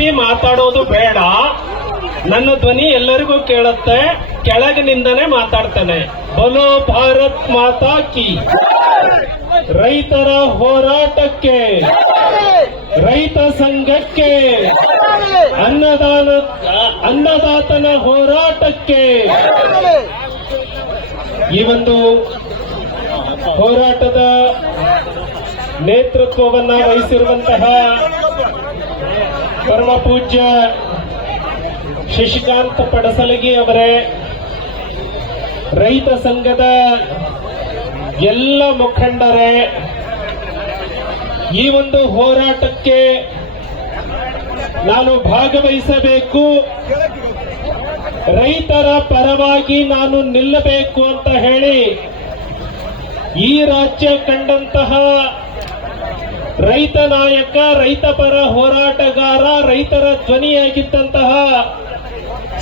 ಜಾಸ್ತಿ ಮಾತಾಡೋದು ಬೇಡ. ನನ್ನ ಧ್ವನಿ ಎಲ್ಲರಿಗೂ ಕೇಳುತ್ತೆ, ಕೆಳಗಿನಿಂದನೇ ಮಾತಾಡ್ತೇನೆ. ಬೋಲೋ ಭಾರತ್ ಮಾತಾ ಕಿ. ರೈತರ ಹೋರಾಟಕ್ಕೆ, ರೈತ ಸಂಘಕ್ಕೆ, ಅನ್ನದಾತನ ಹೋರಾಟಕ್ಕೆ. ಈ ಒಂದು ಹೋರಾಟದ ನೇತೃತ್ವವನ್ನ ವಹಿಸಿರುವಂತಹ ಪರಮ ಪೂಜ್ಯ ಶಶಿಕಾಂತ್ ಪಡಸಲಗಿ ಅವರೇ, ರೈತ ಸಂಘದ ಎಲ್ಲ ಮುಖಂಡರೇ, ಈ ಒಂದು ಹೋರಾಟಕ್ಕೆ ನಾನು ಭಾಗವಹಿಸಬೇಕು, ರೈತರ ಪರವಾಗಿ ನಾನು ನಿಲ್ಲಬೇಕು ಅಂತ ಹೇಳಿ ಈ ರಾಜ್ಯ ಕಂಡಂತಹ ರೈತ ನಾಯಕ, ರೈತ ಪರ ಹೋರಾಟಗಾರ, ರೈತರ ಧ್ವನಿಯಾಗಿದ್ದಂತಹ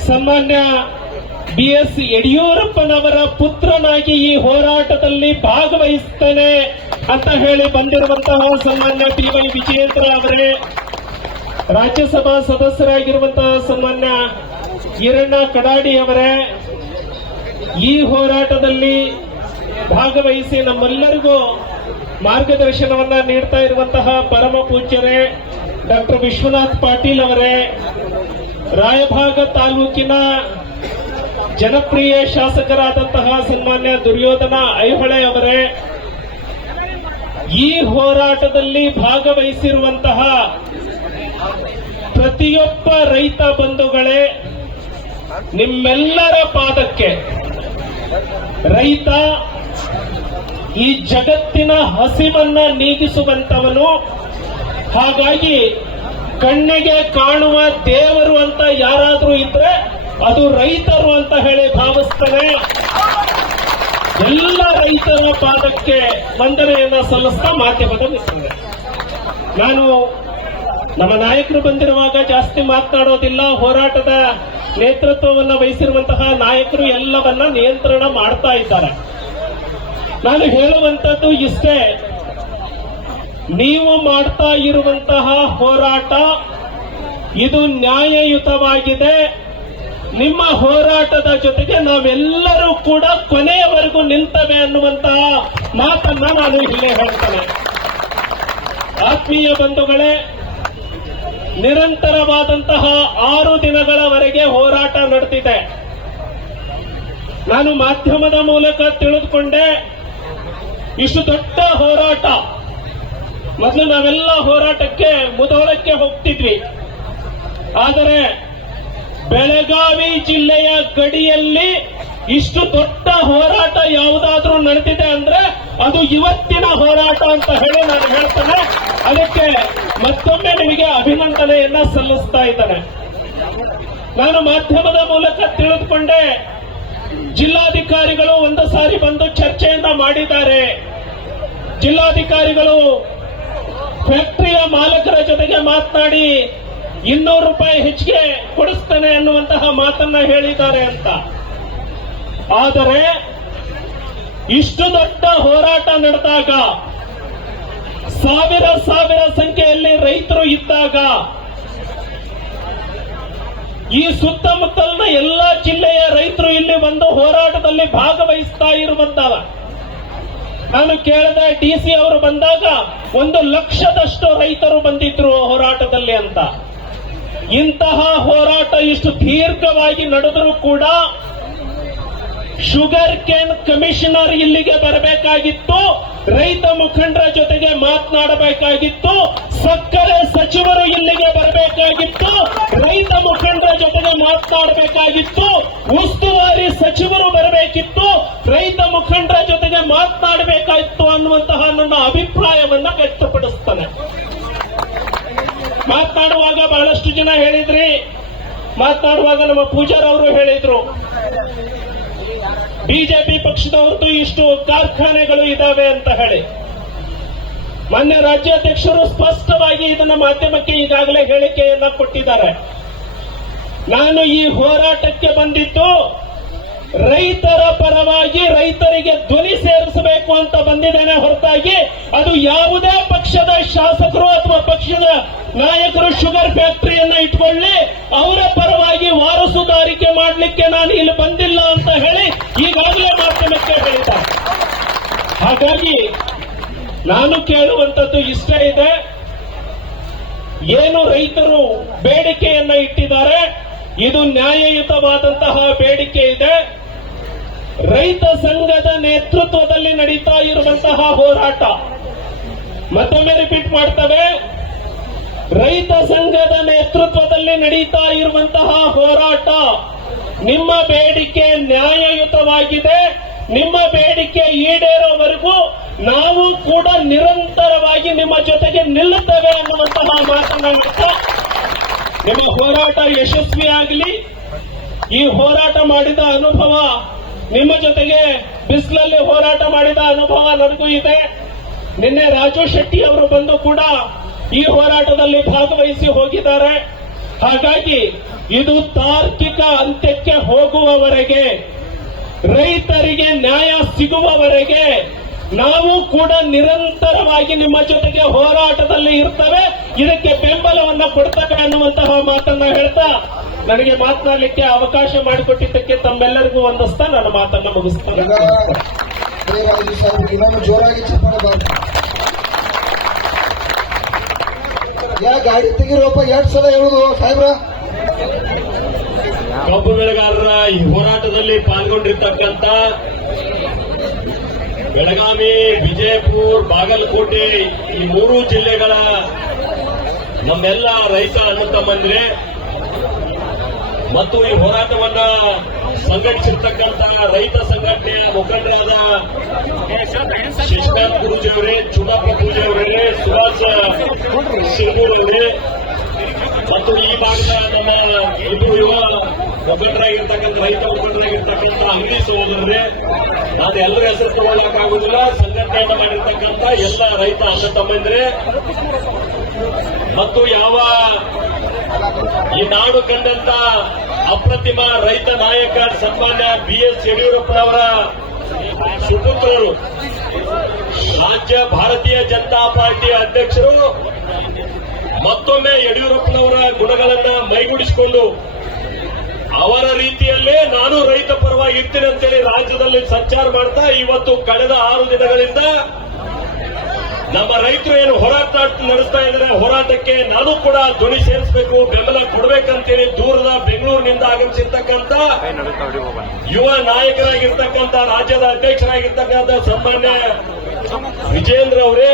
ಸನ್ಮಾನ್ಯ BS ಯಡಿಯೂರಪ್ಪನವರ ಪುತ್ರನಾಗಿ ಈ ಹೋರಾಟದಲ್ಲಿ ಭಾಗವಹಿಸ್ತೇನೆ ಅಂತ ಹೇಳಿ ಬಂದಿರುವಂತಹ ಸನ್ಮಾನ್ಯ PY ವಿಜಯೇಂದ್ರ ಅವರೇ, ರಾಜ್ಯಸಭಾ ಸದಸ್ಯರಾಗಿರುವಂತಹ ಸನ್ಮಾನ್ಯ ಈರಣ್ಣ ಕಡಾಡಿ ಅವರೇ, ಈ ಹೋರಾಟದಲ್ಲಿ ಭಾಗವಹಿಸಿ ನಮ್ಮೆಲ್ಲರಿಗೂ ಮಾರ್ಗದರ್ಶನವನ್ನ ನೀಡ್ತಾ ಇರುವಂತಹ ಪರಮ ಪೂಜ್ಯರೇ ಡಾಕ್ಟರ್ ವಿಶ್ವನಾಥ್ ಪಾಟೀಲ್ ಅವರೇ, ರಾಯಭಾಗ ತಾಲೂಕಿನ ಜನಪ್ರಿಯ ಶಾಸಕರಾದಂತಹ ಸನ್ಮಾನ್ಯ ದುರ್ಯೋಧನ ಐಹೊಳೆ ಅವರೇ, ಈ ಹೋರಾಟದಲ್ಲಿ ಭಾಗವಹಿಸಿರುವಂತಹ ಪ್ರತಿಯೊಬ್ಬ ರೈತ ಬಂಧುಗಳೇ, ನಿಮ್ಮೆಲ್ಲರ ಪಾದಕ್ಕೆ. ರೈತ ಈ ಜಗತ್ತಿನ ಹಸಿವನ್ನ ನೀಗಿಸುವಂತವನು. ಹಾಗಾಗಿ ಕಣ್ಣಿಗೆ ಕಾಣುವ ದೇವರು ಅಂತ ಯಾರಾದ್ರೂ ಇದ್ರೆ ಅದು ರೈತರು ಅಂತ ಹೇಳಿ ಭಾವಿಸ್ತಾನೆ. ಎಲ್ಲ ರೈತರ ಪಾದಕ್ಕೆ ವಂದನೆಯನ್ನ ಸಲ್ಲಿಸ್ತಾ ಮಾಧ್ಯಮದ ಮಿತ್ರರೇ, ನಾನು ನಮ್ಮ ನಾಯಕರು ಬಂದಿರುವಾಗ ಜಾಸ್ತಿ ಮಾತನಾಡೋದಿಲ್ಲ. ಹೋರಾಟದ ನೇತೃತ್ವವನ್ನು ವಹಿಸಿರುವಂತಹ ನಾಯಕರು ಎಲ್ಲವನ್ನ ನಿಯಂತ್ರಣ ಮಾಡ್ತಾ ಇದ್ದಾರೆ. ನಾನು ಹೇಳುವಂತದ್ದು ಇಷ್ಟೇ, ನೀವು ಮಾಡ್ತಾ ಇರುವಂತಹ ಹೋರಾಟ ಇದು ನ್ಯಾಯಯುತವಾಗಿದೆ. ನಿಮ್ಮ ಹೋರಾಟದ ಜೊತೆಗೆ ನಾವೆಲ್ಲರೂ ಕೂಡ ಕೊನೆಯವರೆಗೂ ನಿಲ್ತವೆ ಅನ್ನುವಂತಹ ಮಾತನ್ನ ನಾನು ಇಲ್ಲೇ ಹೇಳ್ತೇನೆ. ಆತ್ಮೀಯ ಬಂಧುಗಳೇ, ನಿರಂತರವಾದಂತಹ 6 ದಿನಗಳವರೆಗೆ ಹೋರಾಟ ನಡೆದಿದೆ. ನಾನು ಮಾಧ್ಯಮದ ಮೂಲಕ ತಿಳಿದುಕೊಂಡೆ, ಇಷ್ಟು ದೊಡ್ಡ ಹೋರಾಟ. ಮೊದಲು ನಾವೆಲ್ಲ ಹೋರಾಟಕ್ಕೆ ಮುಧೋಳಕ್ಕೆ ಹೋಗ್ತಿದ್ವಿ, ಆದರೆ ಬೆಳಗಾವಿ ಜಿಲ್ಲೆಯ ಗಡಿಯಲ್ಲಿ ಇಷ್ಟು ದೊಡ್ಡ ಹೋರಾಟ ಯಾವುದಾದ್ರೂ ನಡೆದಿದೆ ಅಂದ್ರೆ ಅದು ಇವತ್ತಿನ ಹೋರಾಟ ಅಂತ ಹೇಳಿ ನಾನು ಹೇಳ್ತೇನೆ. ಅದಕ್ಕೆ ಮತ್ತೊಮ್ಮೆ ನಿಮಗೆ ಅಭಿನಂದನೆಯನ್ನ ಸಲ್ಲಿಸ್ತಾ ಇದ್ದೇನೆ. ನಾನು ಮಾಧ್ಯಮದ ಮೂಲಕ ತಿಳಿದುಕೊಂಡೆ, ಜಿಲ್ಲಾಧಿಕಾರಿಗಳು ಒಂದು ಸಾರಿ ಬಂದು ಚರ್ಚೆಯನ್ನ ಮಾಡಿದ್ದಾರೆ. ಜಿಲ್ಲಾಧಿಕಾರಿಗಳು ಫ್ಯಾಕ್ಟರಿಯ ಮಾಲಕರ ಜೊತೆಗೆ ಮಾತನಾಡಿ 200 ರೂಪಾಯಿ ಹೆಚ್ಚಿಗೆ ಕೊಡಿಸ್ತೇನೆ ಅನ್ನುವಂತಹ ಮಾತನ್ನ ಹೇಳಿದ್ದಾರೆ ಅಂತ. ಆದರೆ ಇಷ್ಟು ದೊಡ್ಡ ಹೋರಾಟ ನಡೆದಾಗ, ಸಾವಿರ ಸಂಖ್ಯೆಯಲ್ಲಿ ರೈತರು ಇದ್ದಾಗ, ಈ ಸುತ್ತಮುತ್ತಲಿನ ಎಲ್ಲ ಜಿಲ್ಲೆಯ ರೈತರು ಇಲ್ಲಿ ಒಂದು ಹೋರಾಟದಲ್ಲಿ ಭಾಗವಹಿಸ್ತಾ ಇರುವಂತಹ, ನಾನು ಕೇಳಿದೆ DC ಅವರು ಬಂದಾಗ 1 ಲಕ್ಷದಷ್ಟು ರೈತರು ಬಂದಿದ್ರು ಹೋರಾಟದಲ್ಲಿ ಅಂತ. ಇಂತಹ ಹೋರಾಟ ಇಷ್ಟು ದೀರ್ಘವಾಗಿ ನಡೆದರೂ ಕೂಡ ಶುಗರ್ ಕೇನ್ ಕಮಿಷನರ್ ಇಲ್ಲಿಗೆ ಬರಬೇಕಾಗಿತ್ತು, ರೈತ ಮುಖಂಡರ ಜೊತೆಗೆ ಮಾತನಾಡಬೇಕಾಗಿತ್ತು, ಸಕ್ಕರೆ ಸಚಿವರು ಇಲ್ಲಿಗೆ ಬರಬೇಕಾಗಿತ್ತು, ರೈತ ಮುಖಂಡರ ಜೊತೆಗೆ ಮಾತನಾಡಬೇಕಾಗಿತ್ತು, ಉಸ್ತುವಾರಿ ಸಚಿವರು ಬರಬೇಕಿತ್ತು, ರೈತ ಮುಖಂಡರ ಜೊತೆಗೆ ಮಾತನಾಡಬೇಕಾಗಿತ್ತು ಅನ್ನುವಂತಹ ನನ್ನ ಅಭಿಪ್ರಾಯವನ್ನ ವ್ಯಕ್ತಪಡಿಸ್ತಾನೆ. ಮಾತನಾಡುವಾಗ ಬಹಳಷ್ಟು ಜನ ಹೇಳಿದ್ರಿ, ಮಾತನಾಡುವಾಗ ನಮ್ಮ ಪೂಜಾರ್ ಅವರು ಹೇಳಿದ್ರು, ಬಿಜೆಪಿ ಪಕ್ಷದವ್ರದ್ದು ಇಷ್ಟು ಕಾರ್ಖಾನೆಗಳು ಇದಾವೆ ಅಂತ ಹೇಳಿ. ಮಾನ್ಯ ರಾಜ್ಯಾಧ್ಯಕ್ಷರು ಸ್ಪಷ್ಟವಾಗಿ ಇದನ್ನ ಮಾಧ್ಯಮಕ್ಕೆ ಈಗಾಗಲೇ ಹೇಳಿಕೆಯನ್ನ ಕೊಟ್ಟಿದ್ದಾರೆ. ನಾನು ಈ ಹೋರಾಟಕ್ಕೆ ಬಂದಿದ್ದು ರೈತರ ಪರವಾಗಿ ರೈತರಿಗೆ ಧ್ವನಿ ಸೇರಿಸಬೇಕು ಅಂತ ಬಂದಿದ್ದೇನೆ ಹೊರತಾಗಿ ಅದು ಯಾವುದೇ ಪಕ್ಷದ ಶಾಸಕರು ಅಥವಾ ಪಕ್ಷದ ನಾಯಕರು ಶುಗರ್ ಫ್ಯಾಕ್ಟರಿಯನ್ನ ಇಟ್ಕೊಳ್ಳಿ ಅವರ ಪರವಾಗಿ ವಾರಸುದಾರಿಕೆ ಮಾಡಲಿಕ್ಕೆ ನಾನು ಇಲ್ಲಿ ಬಂದಿಲ್ಲ ಅಂತ ಹೇಳಿ ಈಗಾಗಲೇ ಮಾಧ್ಯಮಕ್ಕೆ ಹೇಳಿದ್ದಾರೆ. ಹಾಗಾಗಿ ನಾನು ಕೇಳುವಂತದ್ದು ಇಷ್ಟ ಇದೆ, ಏನು ರೈತರು ಬೇಡಿಕೆಯನ್ನ ಇಟ್ಟಿದ್ದಾರೆ ಇದು ನ್ಯಾಯಯುತವಾದಂತಹ ಬೇಡಿಕೆ ಇದೆ. ರೈತ ಸಂಘದ ನೇತೃತ್ವದಲ್ಲಿ ನಡೀತಾ ಇರುವಂತಹ ಹೋರಾಟ, ಮತ್ತೊಮ್ಮೆ ರಿಪೀಟ್ ಮಾಡ್ತವೆ, ರೈತ ಸಂಘದ ನೇತೃತ್ವದಲ್ಲಿ ನಡೀತಾ ಇರುವಂತಹ ಹೋರಾಟ. ನಿಮ್ಮ ಬೇಡಿಕೆ ನ್ಯಾಯಯುತವಾಗಿದೆ, ನಿಮ್ಮ ಬೇಡಿಕೆ ಈಡೇರೋವರೆಗೂ ನಾವು ಕೂಡ ನಿರಂತರವಾಗಿ ನಿಮ್ಮ ಜೊತೆಗೆ ನಿಲ್ಲುತ್ತೇವೆ ಅನ್ನುವಂತಹ ಮಾತನ್ನ ನಿಮ್ಮ ಹೋರಾಟ ಯಶಸ್ವಿಯಾಗಲಿ. ಈ ಹೋರಾಟ ಮಾಡಿದ ಅನುಭವ ನಿಮ್ಮ ಜೊತೆಗೆ ಬಿಸಿಲಲ್ಲಿ ಹೋರಾಟ ಮಾಡಿದ ಅನುಭವ ನನಗೂ ಇದೆ. ನಿನ್ನೆ ರಾಜು ಶೆಟ್ಟಿ ಅವರು ಬಂದು ಕೂಡ ಈ ಹೋರಾಟದಲ್ಲಿ ಭಾಗವಹಿಸಿ ಹೋಗಿದ್ದಾರೆ. ಹಾಗಾಗಿ ಇದು ತಾರ್ಕಿಕ ಅಂತ್ಯಕ್ಕೆ ಹೋಗುವವರೆಗೆ, ರೈತರಿಗೆ ನ್ಯಾಯ ಸಿಗುವವರೆಗೆ ನಾವು ಕೂಡ ನಿರಂತರವಾಗಿ ನಿಮ್ಮ ಜೊತೆಗೆ ಹೋರಾಟದಲ್ಲಿ ಇರ್ತವೆ, ಇದಕ್ಕೆ ಬೆಂಬಲವನ್ನ ಕೊಡ್ತವೆ ಅನ್ನುವಂತಹ ಮಾತನ್ನ ಹೇಳ್ತಾ ನನಗೆ ಮಾತನಾಡಲಿಕ್ಕೆ ಅವಕಾಶ ಮಾಡಿಕೊಟ್ಟಿದ್ದಕ್ಕೆ ತಮ್ಮೆಲ್ಲರಿಗೂ ವಂದಿಸ್ತಾ ನನ್ನ ಮಾತನ್ನ ಮುಗಿಸ್ತೇನೆ. ಜೋರಾಗಿ ಗಾಡಿ ತೆಗಿರೋಪ್ಪ 2 ಸಲ ಹೇಳುದು ಸಾಹೇಬ್ರ. ಕಬ್ಬು ಬೆಳೆಗಾರರ ಈ ಹೋರಾಟದಲ್ಲಿ ಪಾಲ್ಗೊಂಡಿರ್ತಕ್ಕಂಥ ಬೆಳಗಾವಿ, ವಿಜಯಪುರ, ಬಾಗಲಕೋಟೆ ಈ 3 ಜಿಲ್ಲೆಗಳ ನಮ್ಮೆಲ್ಲ ರೈತ ಅಣ್ಣ ತಮ್ಮಂದ್ರೆ ಮತ್ತು ಈ ಹೋರಾಟವನ್ನ ಸಂಘಟಿಸಿರ್ತಕ್ಕಂಥ ರೈತ ಸಂಘಟನೆಯ ಮುಖಂಡರಾದ ಶಶಿಕಾಂತ್ ಗುರೂಜಿ ಅವರೇ, ಚುನಾಪಿ ಪೂಜೆ ಅವರೇ, ಸುಭಾಷ್ ಶಿರ್ಗೂರ್ ಅವರೇ ಮತ್ತು ಈ ಭಾಗದ ನಮ್ಮ ಇಬ್ಬರು ಯುವ ಮುಖಂಡರಾಗಿರ್ತಕ್ಕಂಥ ರೈತ ಮುಖಂಡರಾಗಿರ್ತಕ್ಕಂಥ ಅಂಗಡಿ ಸಹೋದರರೇ, ನಾನು ಎಲ್ಲರ ಹೆಸರು ತಗೊಳ್ಳಕ್ಕಾಗುದಿಲ್ಲ. ಸಂಘಟನೆಯನ್ನು ಮಾಡಿರ್ತಕ್ಕಂಥ ಎಲ್ಲ ರೈತ ಅಣ್ಣ ತಮ್ಮಂದ್ರೆ ಮತ್ತು ಯಾವ ಈ ನಾಡು ಕಂಡಂತ ಅಪ್ರತಿಮ ರೈತ ನಾಯಕ ಸನ್ಮಾನ್ಯ BS ಯಡಿಯೂರಪ್ಪನವರ ಸುಪುತ್ರರು, ರಾಜ್ಯ ಭಾರತೀಯ ಜನತಾ ಪಾರ್ಟಿಯ ಅಧ್ಯಕ್ಷರು, ಮತ್ತೊಮ್ಮೆ ಯಡಿಯೂರಪ್ಪನವರ ಗುಣಗಳನ್ನ ಮೈಗೂಡಿಸಿಕೊಂಡು ಅವರ ರೀತಿಯಲ್ಲೇ ನಾನು ರೈತ ಪರವಾಗಿ ಇರ್ತೀನಿ ಅಂತೇಳಿ ರಾಜ್ಯದಲ್ಲಿ ಸಂಚಾರ ಮಾಡ್ತಾ ಇವತ್ತು ಕಳೆದ 6 ದಿನಗಳಿಂದ ನಮ್ಮ ರೈತರು ಏನು ಹೋರಾಟ ನಡೆಸ್ತಾ ಇದ್ದಾರೆ, ಹೋರಾಟಕ್ಕೆ ನಾನು ಕೂಡ ಧ್ವನಿ ಸೇರಿಸಬೇಕು, ಬೆಂಬಲ ಕೊಡಬೇಕಂತೇಳಿ ದೂರದ ಬೆಂಗಳೂರಿನಿಂದ ಆಗಮಿಸಿರ್ತಕ್ಕಂಥ ಯುವ ನಾಯಕರಾಗಿರ್ತಕ್ಕಂಥ ರಾಜ್ಯದ ಅಧ್ಯಕ್ಷರಾಗಿರ್ತಕ್ಕಂಥ ಸನ್ಮಾನ್ಯ ವಿಜೇಂದ್ರ ಅವರೇ,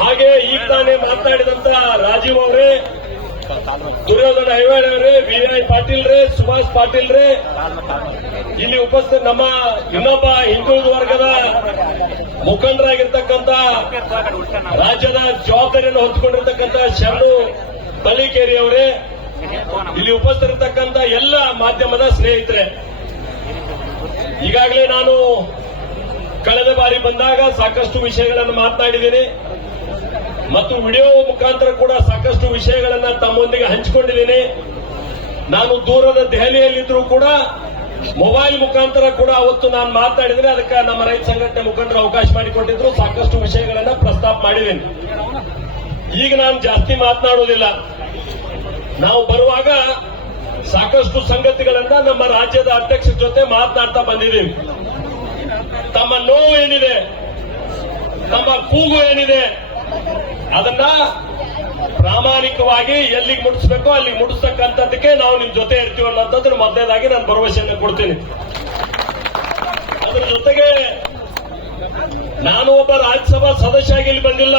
ಹಾಗೆ ಈಗ ತಾನೇ ಮಾತನಾಡಿದಂತ ರಾಜೀವ್ ಅವರೇ, ದುರ್ಯೋಧನ ಐವಾಡ್ ಅವರೇ, VI ಪಾಟೀಲ್ ರೇ, ಸುಭಾಷ್ ಪಾಟೀಲ್ ರೇ, ಇಲ್ಲಿ ಉಪಸ್ಥಿತ ನಮ್ಮ ಇನ್ನೊಬ್ಬ ಹಿಂದುಳಿದ ವರ್ಗದ ಮುಖಂಡರಾಗಿರ್ತಕ್ಕಂಥ ರಾಜ್ಯದ ಜವಾಬ್ದಾರಿಯನ್ನು ಹೊತ್ತುಕೊಂಡಿರ್ತಕ್ಕಂಥ ಶರಣು ತಲೀಕೇರಿ ಅವರೇ, ಇಲ್ಲಿ ಉಪಸ್ಥಿತರಿರ್ತಕ್ಕಂಥ ಎಲ್ಲ ಮಾಧ್ಯಮದ ಸ್ನೇಹಿತರೆ, ಈಗಾಗಲೇ ನಾನು ಕಳೆದ ಬಾರಿ ಬಂದಾಗ ಸಾಕಷ್ಟು ವಿಷಯಗಳನ್ನು ಮಾತನಾಡಿದ್ದೀನಿ ಮತ್ತು ವಿಡಿಯೋ ಮುಖಾಂತರ ಕೂಡ ಸಾಕಷ್ಟು ವಿಷಯಗಳನ್ನ ತಮ್ಮೊಂದಿಗೆ ಹಂಚಿಕೊಂಡಿದ್ದೀನಿ. ನಾನು ದೂರದ ದೆಹಲಿಯಲ್ಲಿದ್ರೂ ಕೂಡ ಮೊಬೈಲ್ ಮುಖಾಂತರ ಕೂಡ ಅವತ್ತು ನಾನು ಮಾತನಾಡಿದ್ರೆ ಅದಕ್ಕೆ ನಮ್ಮ ರೈತ ಸಂಘಟನೆ ಮುಖಂಡರು ಅವಕಾಶ ಮಾಡಿಕೊಟ್ಟಿದ್ರು, ಸಾಕಷ್ಟು ವಿಷಯಗಳನ್ನ ಪ್ರಸ್ತಾಪ ಮಾಡಿದ್ದೀನಿ. ಈಗ ನಾನು ಜಾಸ್ತಿ ಮಾತನಾಡೋದಿಲ್ಲ. ನಾವು ಬರುವಾಗ ಸಾಕಷ್ಟು ಸಂಗತಿಗಳನ್ನ ನಮ್ಮ ರಾಜ್ಯದ ಅಧ್ಯಕ್ಷರ ಜೊತೆ ಮಾತನಾಡ್ತಾ ಬಂದಿದ್ದೀವಿ. ತಮ್ಮ ನೋವು ಏನಿದೆ, ತಮ್ಮ ಕೂಗು ಏನಿದೆ, ಅದನ್ನ ಪ್ರಾಮಾಣಿಕವಾಗಿ ಎಲ್ಲಿಗೆ ಮುಟ್ಟಿಸಬೇಕೋ ಅಲ್ಲಿಗೆ ಮುಟ್ಟಿಸ್ತಕ್ಕಂಥದ್ದಕ್ಕೆ ನಾವು ನಿಮ್ ಜೊತೆ ಇರ್ತೀವಿ ಅನ್ನೋಂಥದ್ದು ಮೊದಲನೇದಾಗಿ ನಾನು ಭರವಸೆಯನ್ನು ಕೊಡ್ತೀನಿ. ಅದರ ಜೊತೆಗೆ ನಾನು ಒಬ್ಬ ರಾಜ್ಯಸಭಾ ಸದಸ್ಯ ಆಗಿ ಇಲ್ಲಿ ಬಂದಿಲ್ಲ.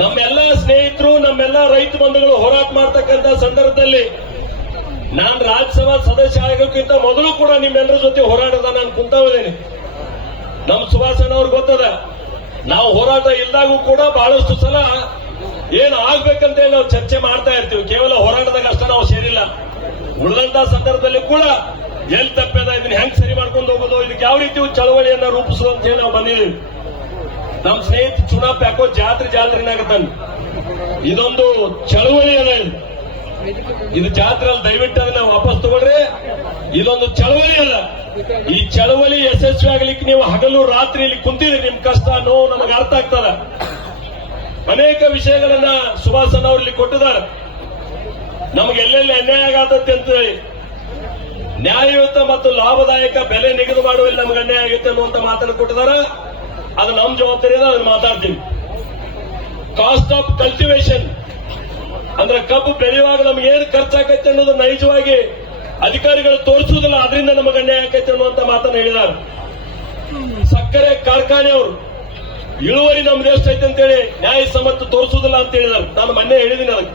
ನಮ್ಮೆಲ್ಲ ಸ್ನೇಹಿತರು, ನಮ್ಮೆಲ್ಲ ರೈತ ಬಂಧುಗಳು ಹೋರಾಟ ಮಾಡ್ತಕ್ಕಂಥ ಸಂದರ್ಭದಲ್ಲಿ ನಾನು ರಾಜ್ಯಸಭಾ ಸದಸ್ಯ ಆಗೋಕ್ಕಿಂತ ಮೊದಲು ಕೂಡ ನಿಮ್ಮೆಲ್ಲರ ಜೊತೆ ಹೋರಾಟದ ನಾನು ಕುಂತಾವಿದ್ದೇನೆ. ನಮ್ಮ ಸುಭಾಷಣ್ಣ ಅವ್ರಿಗೆ ಗೊತ್ತದ, ನಾವು ಹೋರಾಟ ಇಲ್ದಾಗೂ ಕೂಡ ಬಹಳಷ್ಟು ಸಲ ಏನು ಆಗ್ಬೇಕಂತ ನಾವು ಚರ್ಚೆ ಮಾಡ್ತಾ ಇರ್ತೀವಿ. ಕೇವಲ ಹೋರಾಟದಾಗ ಅಷ್ಟೇ ನಾವು ಸೇರಿಲ್ಲ. ಉಳಿದಂತ ಸಂದರ್ಭದಲ್ಲಿ ಕೂಡ ಎಲ್ಲಿ ತಪ್ಪದ, ಇದನ್ನ ಹೆಂಗ್ ಸರಿ ಮಾಡ್ಕೊಂಡು ಹೋಗೋದು, ಇದಕ್ಕೆ ಯಾವ ರೀತಿ ಚಳವಳಿಯನ್ನ ರೂಪಿಸೋದು ಅಂತ ಹೇಳಿ ನಾವು ಬಂದಿದ್ದೀವಿ. ನಮ್ಮ ಸ್ನೇಹಿತ ಚುನಾಪ್ ಯಾಕೋ ಜಾತ್ರೆನಾಗತ್ತಾನೆ. ಇದೊಂದು ಚಳವಳಿ ಅದ, ಇದು ಜಾತ್ರೆ ಅಲ್ಲಿ ದಯವಿಟ್ಟು ಅದನ್ನ ವಾಪಸ್ ತಗೊಳ್ರಿ. ಇದೊಂದು ಚಳವಳಿ ಅಲ್ಲ. ಈ ಚಳವಳಿ ಯಶಸ್ವಿ ಆಗ್ಲಿಕ್ಕೆ ನೀವು ಹಗಲು ರಾತ್ರಿ ಇಲ್ಲಿ ಕುಂತಿರಿ. ನಿಮ್ ಕಷ್ಟ ನೋವು ನಮಗೆ ಅರ್ಥ ಆಗ್ತದ. ಅನೇಕ ವಿಷಯಗಳನ್ನ ಸುಭಾಷನ್ ಅವರು ಇಲ್ಲಿ ಕೊಟ್ಟಿದ್ದಾರೆ. ನಮಗೆ ಎಲ್ಲೆಲ್ಲಿ ಅನ್ಯಾಯ ಆಗತ್ತೆ ಅಂತ ಹೇಳಿ ನ್ಯಾಯಯುತ ಮತ್ತು ಲಾಭದಾಯಕ ಬೆಲೆ ನಿಗದಿ ಮಾಡುವಲ್ಲಿ ನಮ್ಗೆ ಅನ್ಯಾಯ ಆಗುತ್ತೆ ಅನ್ನುವಂತ ಮಾತನ್ನು ಕೊಟ್ಟಿದ್ದಾರೆ. ಅದು ನಮ್ಮ ಜವಾಬ್ದಾರಿ ಇದೆ, ಅದನ್ನು ಮಾತಾಡ್ತೀವಿ. ಕಾಸ್ಟ್ ಆಫ್ ಕಲ್ಟಿವೇಶನ್ ಅಂದ್ರೆ ಕಬ್ಬು ಬೆಳೆಯುವಾಗ ನಮ್ಗೆ ಏನು ಖರ್ಚಾಗತ್ತೆ ಅನ್ನೋದು ನೈಜವಾಗಿ ಅಧಿಕಾರಿಗಳು ತೋರಿಸುವುದಿಲ್ಲ, ಅದರಿಂದ ನಮಗೆ ಅನ್ಯಾಯ ಆಕೈತೆ ಅನ್ನುವಂತ ಮಾತನ್ನು ಹೇಳಿದ್ದಾರೆ. ಸಕ್ಕರೆ ಕಾರ್ಖಾನೆಯವರು ಇಳುವರಿ ನಮ್ದು ಎಷ್ಟೈತೆ ಅಂತೇಳಿ ನ್ಯಾಯಸಮ್ಮತ ತೋರಿಸುವುದಿಲ್ಲ ಅಂತ ಹೇಳಿದ್ದಾರೆ. ನಾನು ಮೊನ್ನೆ ಹೇಳಿದ್ದೀನಿ, ಅದಕ್ಕೆ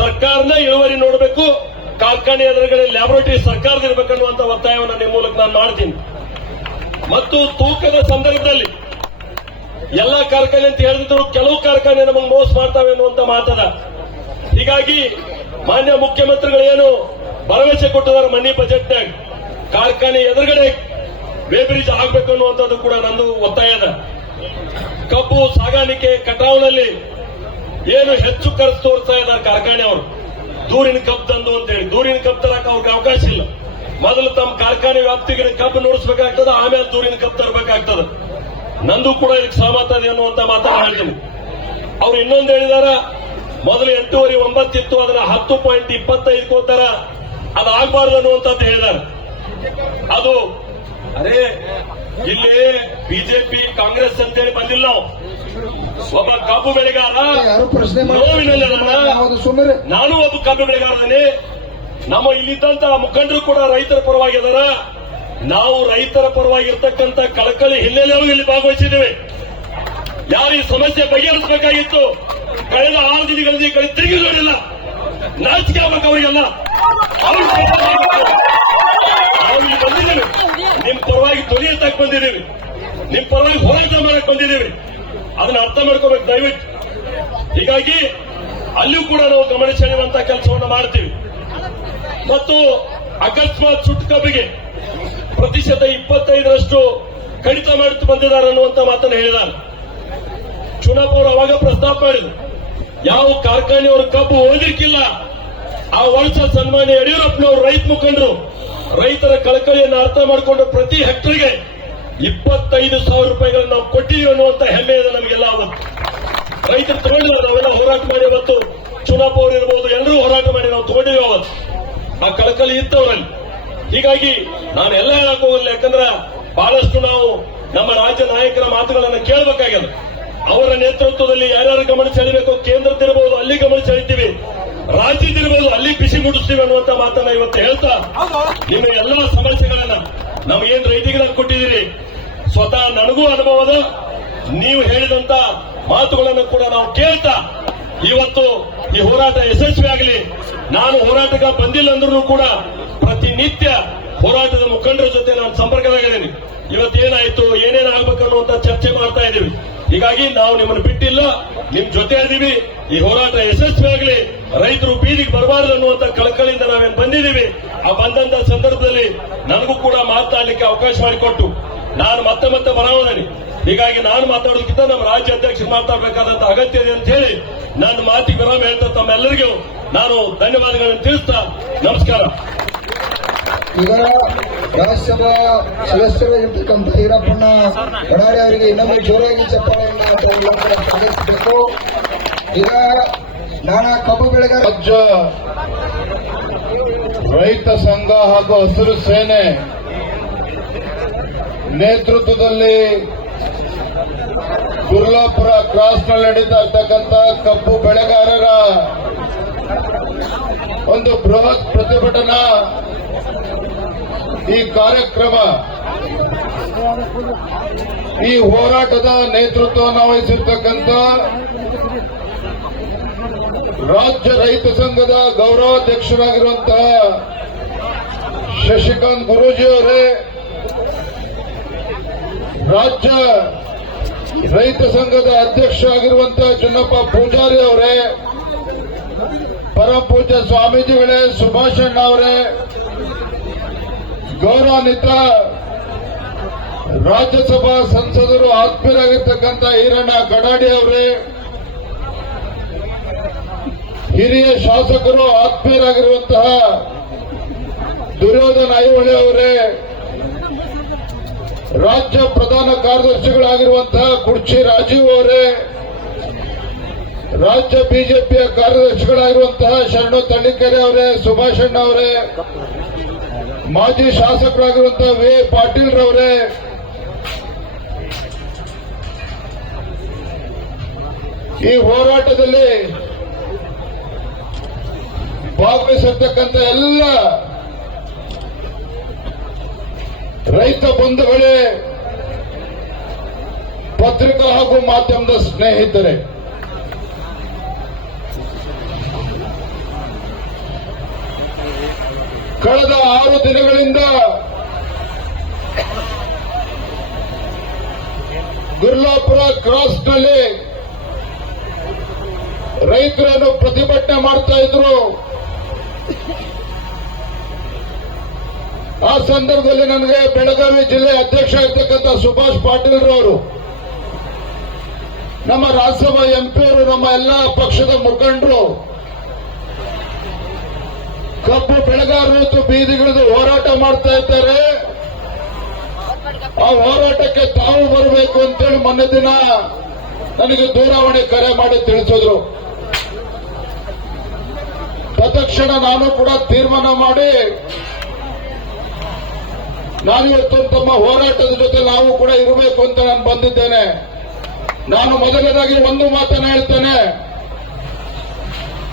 ಸರ್ಕಾರನ ಇಳುವರಿ ನೋಡಬೇಕು, ಕಾರ್ಖಾನೆ ಎದುರುಗಡೆ ಲ್ಯಾಬೊರೇಟರಿ ಸರ್ಕಾರದ ಇರಬೇಕನ್ನುವಂತ ಒತ್ತಾಯವನ್ನು ನಿಮ್ಮ ಮೂಲಕ ನಾನು ಮಾಡ್ತೀನಿ. ಮತ್ತು ತೂಕದ ಸಂದರ್ಭದಲ್ಲಿ ಎಲ್ಲಾ ಕಾರ್ಖಾನೆ ಅಂತ ಹೇಳಿದ್ರು, ಕೆಲವು ಕಾರ್ಖಾನೆ ನಮಗೆ ಮೋಸ ಮಾಡ್ತಾವೆ ಅನ್ನುವಂತ ಮಾತದ. ಹೀಗಾಗಿ ಮಾನ್ಯ ಮುಖ್ಯಮಂತ್ರಿಗಳು ಏನು ಭರವಸೆ ಕೊಟ್ಟಿದ್ದಾರೆ ಮನಿ ಬಜೆಟ್ನಾಗ, ಕಾರ್ಖಾನೆ ಎದುರುಗಡೆ ವೇಬ್ರಿಡ್ಜ್ ಆಗಬೇಕು ಅನ್ನುವಂಥದ್ದು ಕೂಡ ನಂದು ಒತ್ತಾಯ ಇದೆ. ಕಬ್ಬು ಸಾಗಾಣಿಕೆ ಕಟಾವ್ನಲ್ಲಿ ಏನು ಹೆಚ್ಚು ಖರ್ಚು ತೋರಿಸ್ತಾ ಇದ್ದಾರೆ ಕಾರ್ಖಾನೆಯವರು, ದೂರಿನ ಕಬ್ಬು ತಂದು ಅಂತೇಳಿ. ದೂರಿನ ಕಬ್ಬು ತರಕ ಅವ್ರಿಗೆ ಅವಕಾಶ ಇಲ್ಲ. ಮೊದಲು ತಮ್ಮ ಕಾರ್ಖಾನೆ ವ್ಯಾಪ್ತಿಗೆ ಕಬ್ಬು ನೋಡಿಸಬೇಕಾಗ್ತದೆ, ಆಮೇಲೆ ದೂರಿನ ಕಬ್ಬು ತರಬೇಕಾಗ್ತದೆ. ನಂದು ಕೂಡ ಇದಕ್ಕೆ ಸಹಮತ ಇದೆ ಅನ್ನುವಂತ ಮಾತನ್ನು ಹೇಳ್ತೀನಿ. ಅವ್ರು ಇನ್ನೊಂದು ಹೇಳಿದಾರ, ಮೊದಲು 8.9 ಇತ್ತು, ಅದನ್ನ 10.25 ಕೋತಾರ, ಅದು ಆಗಬಾರ್ದು ಅನ್ನುವಂಥದ್ದು ಹೇಳಿದ್ದಾರೆ. ಅದು ಅರೆ ಇಲ್ಲಿ ಬಿಜೆಪಿ ಕಾಂಗ್ರೆಸ್ ಅಂತೇಳಿ ಬಂದಿಲ್ಲ ನಾವು. ಒಬ್ಬ ಕಬ್ಬು ಬೆಳೆಗಾರ ಯಾರು ಪ್ರಶ್ನೆ ನೋವಿನಲ್ಲಿ ಸುಮ್ಮನೆ ನಾನು ಒಬ್ಬ ಕಬ್ಬು ಬೆಳೆಗಾರನೇ. ನಮ್ಮ ಇಲ್ಲಿದ್ದಂತ ಮುಖಂಡರು ಕೂಡ ರೈತರ ಪರವಾಗಿದಾರ. ನಾವು ರೈತರ ಪರವಾಗಿರ್ತಕ್ಕಂಥ ಕಳಕಳಿ ಹಿನ್ನೆಲೆಯೂ ಇಲ್ಲಿ ಭಾಗವಹಿಸಿದ್ದೇವೆ. ಯಾರು ಈ ಸಮಸ್ಯೆ ಬಗೆಹರಿಸಬೇಕಾಗಿತ್ತು ಕಳೆದ 6 ದಿನಗಳಲ್ಲಿ ಈ ಕಡೆ ತಿರುಗಿ ನೋಡಿಲ್ಲ. ನಾಚಿಕೆ ಆಗ್ಬೇಕು ಅವರಿಗೆಲ್ಲ. ನಾವು ಇಲ್ಲಿ ಬಂದಿದ್ದೇವೆ, ನಿಮ್ ಪರವಾಗಿ ಧ್ವನಿ ಎತ್ತಕ್ಕೆ ಬಂದಿದ್ದೇವೆ, ನಿಮ್ ಪರವಾಗಿ ಹೋರಾಟ ಮಾಡಕ್ ಬಂದಿದ್ದೇವೆ. ಅದನ್ನ ಅರ್ಥ ಮಾಡ್ಕೋಬೇಕು ದಯವಿಟ್ಟು. ಹೀಗಾಗಿ ಅಲ್ಲಿಯೂ ಕೂಡ ನಾವು ಗಮನ ಸೆಳೆಯುವಂತ ಕೆಲಸವನ್ನು ಮಾಡ್ತೀವಿ. ಮತ್ತು ಅಕಸ್ಮಾತ್ ಸುಟ್ಟು ಕಬ್ಬಿಗೆ ಪ್ರತಿಶತ 25ರಷ್ಟು ಕಡಿತ ಮಾಡುತ್ತಾ ಬಂದಿದ್ದಾರೆ ಅನ್ನುವಂತ ಮಾತನ್ನು ಹೇಳಿದ್ದಾರೆ. ಚುನಾವ್ ಅವರು ಅವಾಗ ಪ್ರಸ್ತಾಪ ಮಾಡಿದ್ರು, ಯಾವ ಕಾರ್ಖಾನೆಯವರು ಕಬ್ಬು ಓದಿರ್ಕಿಲ್ಲ ಆ ವರ್ಷ ಸನ್ಮಾನ್ಯ ಯಡಿಯೂರಪ್ಪನವರು ರೈತ ಮುಖಂಡರು ರೈತರ ಕಳಕಳಿಯನ್ನು ಅರ್ಥ ಮಾಡಿಕೊಂಡು ಪ್ರತಿ ಹೆಕ್ಟರ್ಗೆ 25,000 ರೂಪಾಯಿಗಳನ್ನು ನಾವು ಕೊಟ್ಟಿದ್ದೀವಿ ಅನ್ನುವಂತ ಹೆಮ್ಮೆ ಇದೆ ನಮಗೆಲ್ಲ. ಅವತ್ತು ರೈತರು ತಗೊಂಡಿಲ್ಲ, ನಾವೆಲ್ಲ ಹೋರಾಟ ಮಾಡಿ ಅವತ್ತು ಚುನಾವ್ ಅವರು ಇರಬಹುದು, ಎಲ್ಲರೂ ಹೋರಾಟ ಮಾಡಿ ನಾವು ತಗೊಂಡಿದ್ದೀವಿ. ಅವತ್ತು ಆ ಕಳಕಳಿ ಇತ್ತವರಲ್ಲಿ. ಹೀಗಾಗಿ ನಾನು ಎಲ್ಲ ಹೇಳಕ್ ಹೋಗಲ್ಲ, ಯಾಕಂದ್ರೆ ಬಹಳಷ್ಟು ನಾವು ನಮ್ಮ ರಾಜ್ಯ ನಾಯಕರ ಮಾತುಗಳನ್ನು ಕೇಳಬೇಕಾಗಿದೆ. ಅವರ ನೇತೃತ್ವದಲ್ಲಿ ಯಾರ್ಯಾರು ಗಮನ ಸೆಳೆಯಬೇಕು, ಕೇಂದ್ರದಿರಬಹುದು ಅಲ್ಲಿ ಗಮನ ಸೆಳಿತೀವಿ, ರಾಜ್ಯದಿರಬಹುದು ಅಲ್ಲಿ ಬಿಸಿ ಮುಟ್ಟಿಸ್ತೀವಿ ಅನ್ನುವಂತ ಮಾತನ್ನ ಇವತ್ತು ಹೇಳ್ತಾ, ನಿಮ್ಮ ಎಲ್ಲ ಸಮಸ್ಯೆಗಳನ್ನ ನಮಗೇನು ರೈತರಿಗೆ ಕೊಟ್ಟಿದ್ದೀರಿ, ಸ್ವತಃ ನನಗೂ ಅನುಭವದ, ನೀವು ಹೇಳಿದಂತ ಮಾತುಗಳನ್ನು ಕೂಡ ನಾವು ಕೇಳ್ತಾ ಇವತ್ತು ಈ ಹೋರಾಟ ಯಶಸ್ವಿ ಆಗಲಿ. ನಾನು ಹೋರಾಟಕ್ಕೆ ಬಂದಿಲ್ಲ ಅಂದ್ರೂ ಕೂಡ ಪ್ರತಿನಿತ್ಯ ಹೋರಾಟದ ಮುಖಂಡರ ಜೊತೆ ನಾನು ಸಂಪರ್ಕದಾಗಿದ್ದೀನಿ. ಇವತ್ತೇನಾಯ್ತು, ಏನೇನು ಆಗ್ಬೇಕನ್ನುವಂತ ಚರ್ಚೆ ಮಾಡ್ತಾ ಇದ್ದೀವಿ. ಹೀಗಾಗಿ ನಾವು ನಿಮ್ಮನ್ನು ಬಿಟ್ಟಿಲ್ಲ, ನಿಮ್ ಜೊತೆ ಇದ್ದೀವಿ. ಈ ಹೋರಾಟ ಯಶಸ್ವಿ ಆಗಲಿ, ರೈತರು ಬೀದಿಗೆ ಬರಬಾರದು ಅನ್ನುವಂತ ಕಳಕಳಿಯಿಂದ ನಾವೇನು ಬಂದಿದ್ದೀವಿ. ಆ ಬಂದಂತ ಸಂದರ್ಭದಲ್ಲಿ ನನಗೂ ಕೂಡ ಮಾತನಾಡಲಿಕ್ಕೆ ಅವಕಾಶ ಮಾಡಿಕೊಟ್ಟು ನಾನು ಮತ್ತೆ ಮತ್ತೆ ಬರಾವಣೆ. ಹೀಗಾಗಿ ನಾನು ಮಾತಾಡೋದಕ್ಕಿಂತ ನಮ್ಮ ರಾಜ್ಯ ಅಧ್ಯಕ್ಷರು ಮಾತಾಡಬೇಕಾದಂತ ಅಗತ್ಯ ಇದೆ ಅಂತ ಹೇಳಿ ನನ್ನ ಮಾತಿಗೆ ವಿರಾಮ ಹೇಳ್ತಾ ತಮ್ಮೆಲ್ಲರಿಗೂ ನಾನು ಧನ್ಯವಾದಗಳನ್ನು ತಿಳಿಸ್ತಾ ನಮಸ್ಕಾರ. ಈಗ ರಾಜ್ಯಸಭಾ ಸದಸ್ಯರಾಗಿರ್ತಕ್ಕಂಥ ಈರಪ್ಪಣ್ಣ ಕಡಾಡಿ ಅವರಿಗೆ ಇನ್ನೊಮ್ಮೆ ಜೋರಾಗಿ ಚಪ್ಪಾಳೆಯನ್ನು ಪ್ರದರ್ಶಿಸಬೇಕು. ಈಗ ನಾನಾ ಕಬ್ಬು ಬೆಳೆಗಾರ ರಾಜ್ಯ ರೈತ ಸಂಘ ಹಾಗೂ ಹಸಿರು ಸೇನೆ ನೇತೃತ್ವದಲ್ಲಿ ದುರ್ಲಾಪುರ ಕ್ರಾಸ್ನಲ್ಲಿ ನಡೀತಾ ಇರ್ತಕ್ಕಂಥ ಕಬ್ಬು ಬೆಳೆಗಾರರ ಒಂದು ಬೃಹತ್ ಪ್ರತಿಭಟನಾ ಈ ಕಾರ್ಯಕ್ರಮ, ಈ ಹೋರಾಟದ ನೇತೃತ್ವವನ್ನು ವಹಿಸಿರ್ತಕ್ಕಂಥ ರಾಜ್ಯ ರೈತ ಸಂಘದ ಗೌರವಾಧ್ಯಕ್ಷರಾಗಿರುವಂತಹ ಶಶಿಕಾಂತ್ ಗುರೂಜಿ ಅವರೇ, ರಾಜ್ಯ ರೈತ ಸಂಘದ ಅಧ್ಯಕ್ಷ ಆಗಿರುವಂತಹ ಚನ್ನಪ್ಪ ಪೂಜಾರಿ ಅವರೇ, ಪರಮ ಪೂಜ್ಯ ಸ್ವಾಮೀಜಿಗಳೇ, ಸುಭಾಷಣ್ಣ ಅವರೇ, ಗೌರವಾನ್ವಿತ ರಾಜ್ಯಸಭಾ ಸಂಸದರು ಆತ್ಮೀಯರಾಗಿರ್ತಕ್ಕಂಥ ಈರಣ್ಣ ಕಡಾಡಿ ಅವರೇ, ಹಿರಿಯ ಶಾಸಕರು ಆತ್ಮೀಯರಾಗಿರುವಂತಹ ದುರ್ಯೋಧನ ಐಹೊಳೆ ಅವರೇ, ರಾಜ್ಯ ಪ್ರಧಾನ ಕಾರ್ಯದರ್ಶಿಗಳಾಗಿರುವಂತಹ ಕುರ್ಚಿ ರಾಜೀವ್ ಅವರೇ, ರಾಜ್ಯ ಬಿಜೆಪಿಯ ಕಾರ್ಯದರ್ಶಿಗಳಾಗಿರುವಂತಹ ಶರಣು ತಳ್ಳಿಕೆರೆ ಅವರೇ, ಸುಭಾಷ್ ಅಣ್ಣ ಅವರೇ, ಮಾಜಿ ಶಾಸಕರಾಗಿರುವಂತಹ ವಿ ಪಾಟೀಲ್ ರವರೇ, ಈ ಹೋರಾಟದಲ್ಲಿ ಭಾಗವಹಿಸಿರ್ತಕ್ಕಂಥ ಎಲ್ಲ ರೈತ ಬಂಧುಗಳೇ, ಪತ್ರಿಕಾ ಹಾಗೂ ಮಾಧ್ಯಮದ ಸ್ನೇಹಿತರೆ, ಕಳೆದ 6 ದಿನಗಳಿಂದ ಗುರ್ಲಾಪುರ ಕ್ರಾಸ್ನಲ್ಲಿ ರೈತರನ್ನು ಪ್ರತಿಭಟನೆ ಮಾಡ್ತಾ ಇದ್ರು. ಆ ಸಂದರ್ಭದಲ್ಲಿ ನನಗೆ ಬೆಳಗಾವಿ ಜಿಲ್ಲೆ ಅಧ್ಯಕ್ಷ ಆಗಿರ್ತಕ್ಕಂಥ ಸುಭಾಷ್ ಪಾಟೀಲ್ ರವರು, ನಮ್ಮ ರಾಜ್ಯಸಭಾ ಎಂಪಿಯವರು, ನಮ್ಮ ಎಲ್ಲ ಪಕ್ಷದ ಮುಖಂಡರು ಕಬ್ಬು ಬೆಳೆಗಾರರು ಬೀದಿಗಿಳಿದು ಹೋರಾಟ ಮಾಡ್ತಾ ಇದ್ದಾರೆ. ಆ ಹೋರಾಟಕ್ಕೆ ತಾವು ಬರಬೇಕು ಅಂತೇಳಿ ಮೊನ್ನೆ ದಿನ ನನಗೆ ದೂರವಾಣಿ ಕರೆ ಮಾಡಿ ತಿಳಿಸಿದ್ರು. ತತ್ಕ್ಷಣ ನಾನು ಕೂಡ ತೀರ್ಮಾನ ಮಾಡಿ ನಾನಿವತ್ತು ತಮ್ಮ ಹೋರಾಟದ ಜೊತೆ ನಾವು ಕೂಡ ಇರಬೇಕು ಅಂತ ನಾನು ಬಂದಿದ್ದೇನೆ. ನಾನು ಮೊದಲನೇದಾಗಿ ಒಂದು ಮಾತನ್ನ ಹೇಳ್ತೇನೆ.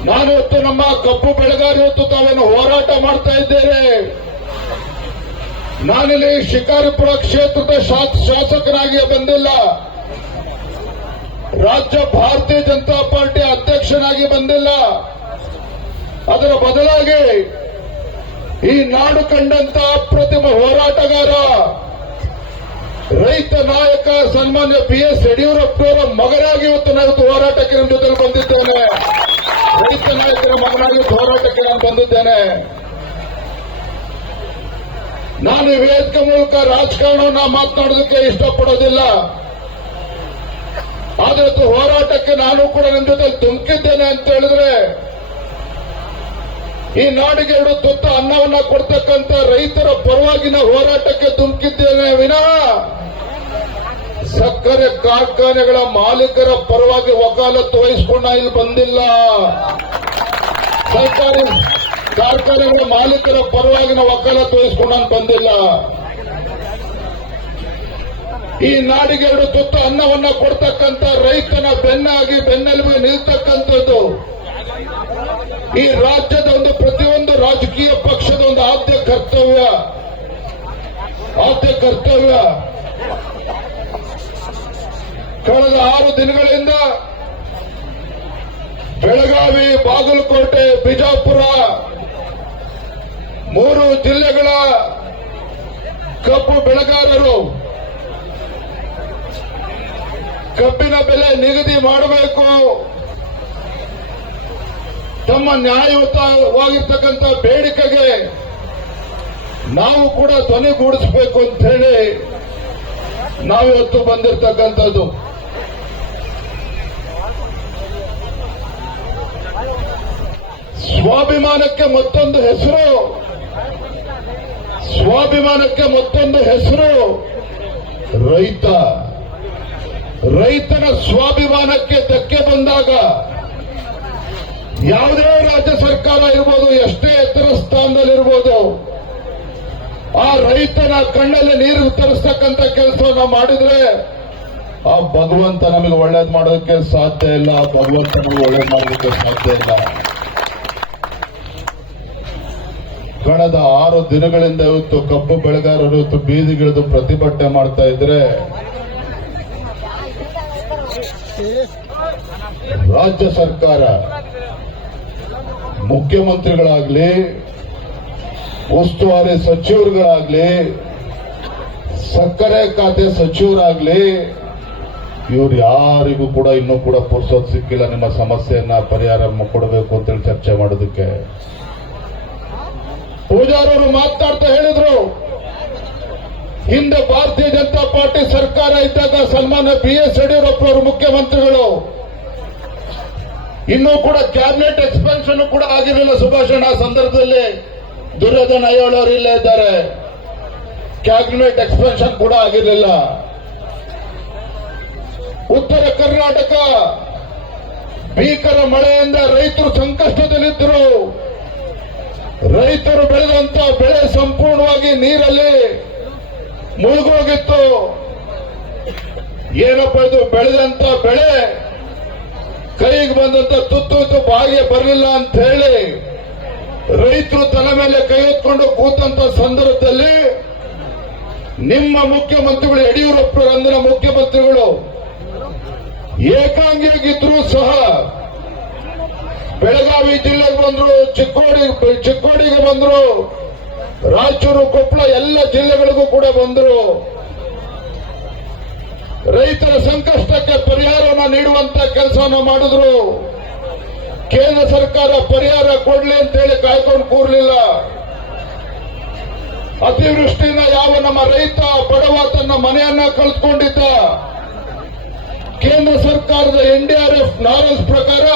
ನಾನಿವತ್ತು ನಮ್ಮ ಕಬ್ಬು ಬೆಳೆಗಾರ ಇವತ್ತು ತಾವೇನು ಹೋರಾಟ ಮಾಡ್ತಾ ಇದ್ದೇವೆ. ನಾನಿಲ್ಲಿ ಶಿಕಾರಿಪುರ ಕ್ಷೇತ್ರದ ಶಾಸಕನಾಗಿ ಬಂದಿಲ್ಲ, ರಾಜ್ಯ ಭಾರತೀಯ ಜನತಾ ಪಾರ್ಟಿ ಅಧ್ಯಕ್ಷನಾಗಿ ಬಂದಿಲ್ಲ. ಅದರ ಬದಲಾಗಿ ಈ ನಾಡು ಕಂಡಂತ ಅಪ್ರತಿಮ ಹೋರಾಟಗಾರ, ರೈತ ನಾಯಕ ಸನ್ಮಾನ್ಯ BS ಯಡಿಯೂರಪ್ಪನವರ ಮಗನಾಗಿ ಇವತ್ತು ನಾನು ಹೋರಾಟಕ್ಕೆ ನಿಮ್ಮ ಜೊತೆ ಬಂದಿದ್ದೇನೆ. ರೈತ ನಾಯಕರ ಮಗನಾಗಿ ಹೋರಾಟಕ್ಕೆ ನಾನು ಬಂದಿದ್ದೇನೆ. ನಾನು ವೇದಿಕೆ ಮೂಲಕ ರಾಜಕಾರಣವನ್ನ ಮಾತನಾಡೋದಕ್ಕೆ ಇಷ್ಟಪಡೋದಿಲ್ಲ. ಆದರೆ ಹೋರಾಟಕ್ಕೆ ನಾನು ಕೂಡ ನಿಮ್ಮ ಜೊತೆ ಧುಮುಕಿದ್ದೇನೆ ಅಂತ ಹೇಳಿದ್ರೆ, ಈ ನಾಡಿಗೆ 2 ತುತ್ತು ಅನ್ನವನ್ನ ಕೊಡ್ತಕ್ಕಂಥ ರೈತರ ಪರವಾಗಿನ ಹೋರಾಟಕ್ಕೆ ಧುಮುಕಿದ್ದೇನೆ ವಿನಃ ಸಕ್ಕರೆ ಕಾರ್ಖಾನೆಗಳ ಮಾಲೀಕರ ಪರವಾಗಿ ವಕಾಲತ್ತು ವಹಿಸಿಕೊಂಡ ಇಲ್ಲಿ ಬಂದಿಲ್ಲ. ಸರ್ಕಾರಿ ಕಾರ್ಖಾನೆಗಳ ಮಾಲೀಕರ ಪರವಾಗಿನ ವಕಾಲತ್ತು ವಹಿಸಿಕೊಂಡ ಬಂದಿಲ್ಲ. ಈ ನಾಡಿಗೆ 2 ತುತ್ತು ಅನ್ನವನ್ನ ಕೊಡ್ತಕ್ಕಂಥ ರೈತನ ಬೆನ್ನಾಗಿ ಬೆನ್ನೆಲುಬು ನಿಲ್ತಕ್ಕಂಥದ್ದು ಈ ರಾಜ್ಯದ ಒಂದು ಪ್ರತಿಯೊಂದು ರಾಜಕೀಯ ಪಕ್ಷದ ಒಂದು ಆದ್ಯ ಕರ್ತವ್ಯ. ಕಳೆದ 6 ದಿನಗಳಿಂದ ಬೆಳಗಾವಿ, ಬಾಗಲಕೋಟೆ, ಬಿಜಾಪುರ 3 ಜಿಲ್ಲೆಗಳ ಕಬ್ಬು ಬೆಳೆಗಾರರು ಕಬ್ಬಿನ ಬೆಲೆ ನಿಗದಿ ಮಾಡಬೇಕು, ತಮ್ಮ ನ್ಯಾಯಯುತವಾಗಿರ್ತಕ್ಕಂಥ ಬೇಡಿಕೆಗೆ ನಾವು ಕೂಡ ಧ್ವನಿಗೂಡಿಸಬೇಕು ಅಂತ ಹೇಳಿ ನಾವಿವತ್ತು ಬಂದಿರತಕ್ಕಂಥದ್ದು. ಸ್ವಾಭಿಮಾನಕ್ಕೆ ಮತ್ತೊಂದು ಹೆಸರು ರೈತ. ರೈತನ ಸ್ವಾಭಿಮಾನಕ್ಕೆ ಧಕ್ಕೆ ಬಂದಾಗ ಯಾವುದೇ ರಾಜ್ಯ ಸರ್ಕಾರ ಇರ್ಬೋದು, ಎಷ್ಟೇ ಎತ್ತರ ಸ್ಥಾನದಲ್ಲಿರ್ಬೋದು, ಆ ರೈತನ ಕಣ್ಣಲ್ಲಿ ನೀರು ತರಿಸ್ತಕ್ಕಂಥ ಕೆಲಸವನ್ನ ಮಾಡಿದ್ರೆ ಆ ಭಗವಂತ ನಮಗೆ ಒಳ್ಳೇದು ಮಾಡೋದಕ್ಕೆ ಸಾಧ್ಯ ಇಲ್ಲ. ಆ ಭಗವಂತ ನಮಗೆ ಒಳ್ಳೇದು ಮಾಡೋದಕ್ಕೆ ಸಾಧ್ಯ ಇಲ್ಲ. ಕಳೆದ 6 ದಿನಗಳಿಂದ ಇವತ್ತು ಕಬ್ಬು ಬೆಳೆಗಾರರು ಇವತ್ತು ಬೀದಿಗಿಳಿದು ಪ್ರತಿಭಟನೆ ಮಾಡ್ತಾ ಇದ್ರೆ, ರಾಜ್ಯ ಸರ್ಕಾರ ಮುಖ್ಯಮಂತ್ರಿಗಳಾಗ್ಲಿ, ಉಸ್ತುವಾರಿ ಸಚಿವರುಗಳಾಗ್ಲಿ, ಸಕ್ಕರೆ ಖಾತೆ ಸಚಿವರಾಗ್ಲಿ, ಇವ್ರು ಯಾರಿಗೂ ಕೂಡ ಇನ್ನೂ ಕೂಡ ಪುರ್ಸೋತ್ ಸಿಕ್ಕಿಲ್ಲ ನಿಮ್ಮ ಸಮಸ್ಯೆಯನ್ನ ಪರಿಹಾರ ಕೊಡಬೇಕು ಅಂತೇಳಿ ಚರ್ಚೆ ಮಾಡೋದಕ್ಕೆ. ಪೂಜಾರವರು ಮಾತನಾಡ್ತಾ ಹೇಳಿದ್ರು, ಹಿಂದೆ ಭಾರತೀಯ ಜನತಾ ಪಾರ್ಟಿ ಸರ್ಕಾರ ಇದ್ದಾಗ ಸನ್ಮಾನ್ಯ BS ಯಡಿಯೂರಪ್ಪನವರು ಮುಖ್ಯಮಂತ್ರಿಗಳು, ಇನ್ನೂ ಕೂಡ ಕ್ಯಾಬಿನೆಟ್ ಎಕ್ಸ್ಪೆನ್ಷನ್ ಕೂಡ ಆಗಿರಲಿಲ್ಲ ಸುಭಾಷ್ ಅಣ್ಣ ಸಂದರ್ಭದಲ್ಲಿ. ದುರ್ಯೋಧನ ಅಯ್ಯೋಳವರು ಇಲ್ಲೇ ಇದ್ದಾರೆ. ಕ್ಯಾಬಿನೆಟ್ ಎಕ್ಸ್ಪೆನ್ಷನ್ ಕೂಡ ಆಗಿರಲಿಲ್ಲ. ಉತ್ತರ ಕರ್ನಾಟಕ ಭೀಕರ ಮಳೆಯಿಂದ ರೈತರು ಸಂಕಷ್ಟದಲ್ಲಿದ್ದರು. ರೈತರು ಬೆಳೆದಂತ ಬೆಳೆ ಸಂಪೂರ್ಣವಾಗಿ ನೀರಲ್ಲಿ ಮುಳುಗೋಗಿತ್ತು. ಏನಪ್ಪ ಇದು, ಬೆಳೆದಂತ ಬೆಳೆ ಕೈಗೆ ಬಂದಂತ ತುತ್ತು ಬಾಯಿಗೆ ಬರಲಿಲ್ಲ ಅಂತ ಹೇಳಿ ರೈತರು ತಲೆ ಮೇಲೆ ಕೈ ಹೊತ್ಕೊಂಡು ಕೂತಂತ ಸಂದರ್ಭದಲ್ಲಿ ನಿಮ್ಮ ಮುಖ್ಯಮಂತ್ರಿಗಳು ಯಡಿಯೂರಪ್ಪರು ಅಂದಿನ ಮುಖ್ಯಮಂತ್ರಿಗಳು ಏಕಾಂಗಿಯಾಗಿದ್ರು ಸಹ ಬೆಳಗಾವಿ ಜಿಲ್ಲೆಗೆ ಬಂದ್ರು, ಚಿಕ್ಕೋಡಿಗೆ ಬಂದ್ರು, ರಾಯಚೂರು, ಕೊಪ್ಪಳ ಎಲ್ಲ ಜಿಲ್ಲೆಗಳಿಗೂ ಕೂಡ ಬಂದ್ರು. ರೈತರ ಸಂಕಷ್ಟಕ್ಕೆ ಪರಿಹಾರವನ್ನು ನೀಡುವಂತ ಕೆಲಸವನ್ನು ಮಾಡಿದ್ರು. ಕೇಂದ್ರ ಸರ್ಕಾರ ಪರಿಹಾರ ಕೊಡ್ಲಿ ಅಂತ ಹೇಳಿ ಕಾಯ್ಕೊಂಡು ಕೂರ್ಲಿಲ್ಲ. ಅತಿವೃಷ್ಟಿಯಿಂದ ಯಾವ ನಮ್ಮ ರೈತ ಬಡವ ತನ್ನ ಮನೆಯನ್ನ ಕಳೆದುಕೊಂಡಿದ್ದ, ಕೇಂದ್ರ ಸರ್ಕಾರದ NDRF ನಾರಲ್ಸ್ ಪ್ರಕಾರ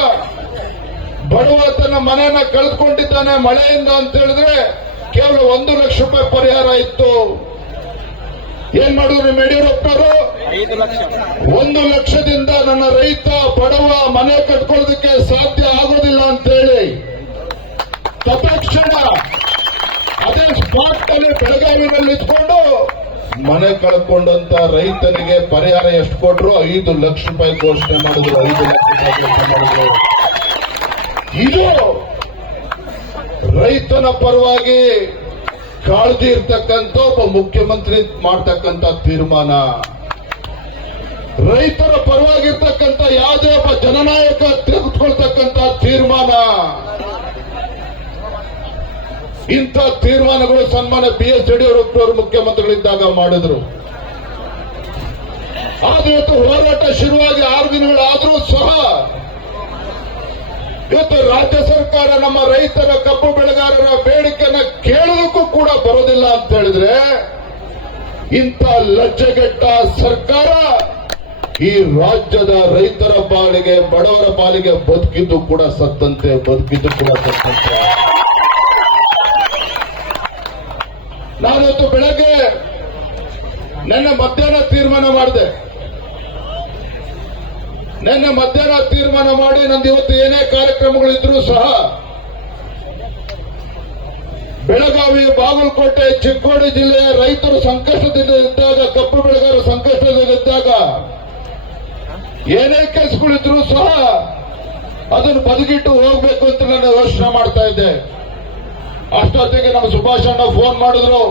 ಬಡವ ತನ್ನ ಮನೆಯನ್ನ ಕಳೆದುಕೊಂಡಿದ್ದಾನೆ ಮಳೆಯಿಂದ ಅಂತ ಹೇಳಿದ್ರೆ ಕೇವಲ 1 ಲಕ್ಷ ರೂಪಾಯಿ ಪರಿಹಾರ ಇತ್ತು. ಏನ್ ಮಾಡಿದ್ರು ಯಡಿಯೂರಪ್ಪನವರು? 1 ಲಕ್ಷದಿಂದ ನನ್ನ ರೈತ ಬಡವ ಮನೆ ಕಟ್ಕೊಳ್ಳೋದಕ್ಕೆ ಸಾಧ್ಯ ಆಗೋದಿಲ್ಲ ಅಂತ ಹೇಳಿ ತತ್ಕ್ಷಣ ಅದೇ ಸ್ಪಾಟ್ ಅಲ್ಲಿ ಬೆಳಗಾವಿನಲ್ಲಿ ಇಟ್ಕೊಂಡು ಮನೆ ಕಳ್ಕೊಂಡಂತ ರೈತನಿಗೆ ಪರಿಹಾರ ಎಷ್ಟು ಕೊಟ್ಟರು? 5 ಲಕ್ಷ ರೂಪಾಯಿ ಘೋಷಣೆ ಮಾಡಿದ್ರು. 5 ಲಕ್ಷ ರೂಪಾಯಿ ಘೋಷಣೆ ಮಾಡಿದ್ರು. ಇದು ರೈತನ ಪರವಾಗಿ ಕಾಳಜಿ ಇರ್ತಕ್ಕಂಥ ಒಬ್ಬ ಮುಖ್ಯಮಂತ್ರಿ ಮಾಡ್ತಕ್ಕಂಥ ತೀರ್ಮಾನ. ರೈತರ ಪರವಾಗಿರ್ತಕ್ಕಂಥ ಯಾವುದೇ ಒಬ್ಬ ಜನನಾಯಕ ತೆಗೆದುಕೊಳ್ತಕ್ಕಂಥ ತೀರ್ಮಾನ. ಇಂಥ ತೀರ್ಮಾನಗಳು ಸನ್ಮಾನ್ಯ BS ಯಡಿಯೂರಪ್ಪನವರು ಮುಖ್ಯಮಂತ್ರಿಗಳಿದ್ದಾಗ ಮಾಡಿದ್ರು. ಆದ್ರೆ ಇವತ್ತು ಹೋರಾಟ ಶುರುವಾಗಿ 6 ದಿನಗಳಾದರೂ ಸಹ ಇವತ್ತು ರಾಜ್ಯ ಸರ್ಕಾರ ನಮ್ಮ ರೈತರ ಕಬ್ಬು ಬೆಳೆಗಾರರ ಬೇಡಿಕೆಯನ್ನು ಕೇಳೋದಕ್ಕೂ ಕೂಡ ಬರೋದಿಲ್ಲ ಅಂತ ಹೇಳಿದ್ರೆ ಇಂಥ ಲಜ್ಜೆಗೆಟ್ಟ ಸರ್ಕಾರ ಈ ರಾಜ್ಯದ ರೈತರ ಪಾಲಿಗೆ, ಬಡವರ ಪಾಲಿಗೆ ಬದುಕಿದ್ದು ಕೂಡ ಸತ್ತಂತೆ. ನಾನಿವತ್ತು ಬೆಳಗ್ಗೆ ನಿನ್ನೆ ಮಧ್ಯಾಹ್ನ ತೀರ್ಮಾನ ಮಾಡಿದೆ. ನಿನ್ನೆ ಮಧ್ಯಾಹ್ನ ತೀರ್ಮಾನ ಮಾಡಿ ನಂದು ಇವತ್ತು ಏನೇ ಕಾರ್ಯಕ್ರಮಗಳಿದ್ರೂ ಸಹ ಬೆಳಗಾವಿ, ಬಾಗಲಕೋಟೆ, ಚಿಕ್ಕೋಡಿ ಜಿಲ್ಲೆಯ ರೈತರು ಸಂಕಷ್ಟದಲ್ಲಿದ್ದಾಗ, ಕಬ್ಬು ಬೆಳೆಗಾರರು ಸಂಕಷ್ಟದಲ್ಲಿದ್ದಾಗ ಏನೇ ಕೆಲಸಗಳಿದ್ರೂ ಸಹ ಅದನ್ನು ಬದಿಗಿಟ್ಟು ಹೋಗ್ಬೇಕು ಅಂತ ನಾನು ಯೋಚನೆ ಮಾಡ್ತಾ ಇದ್ದೆ. ಅಷ್ಟೊತ್ತಿಗೆ ನಮ್ಮ ಸುಭಾಷ್ ಅಣ್ಣ ಫೋನ್ ಮಾಡಿದ್ರು.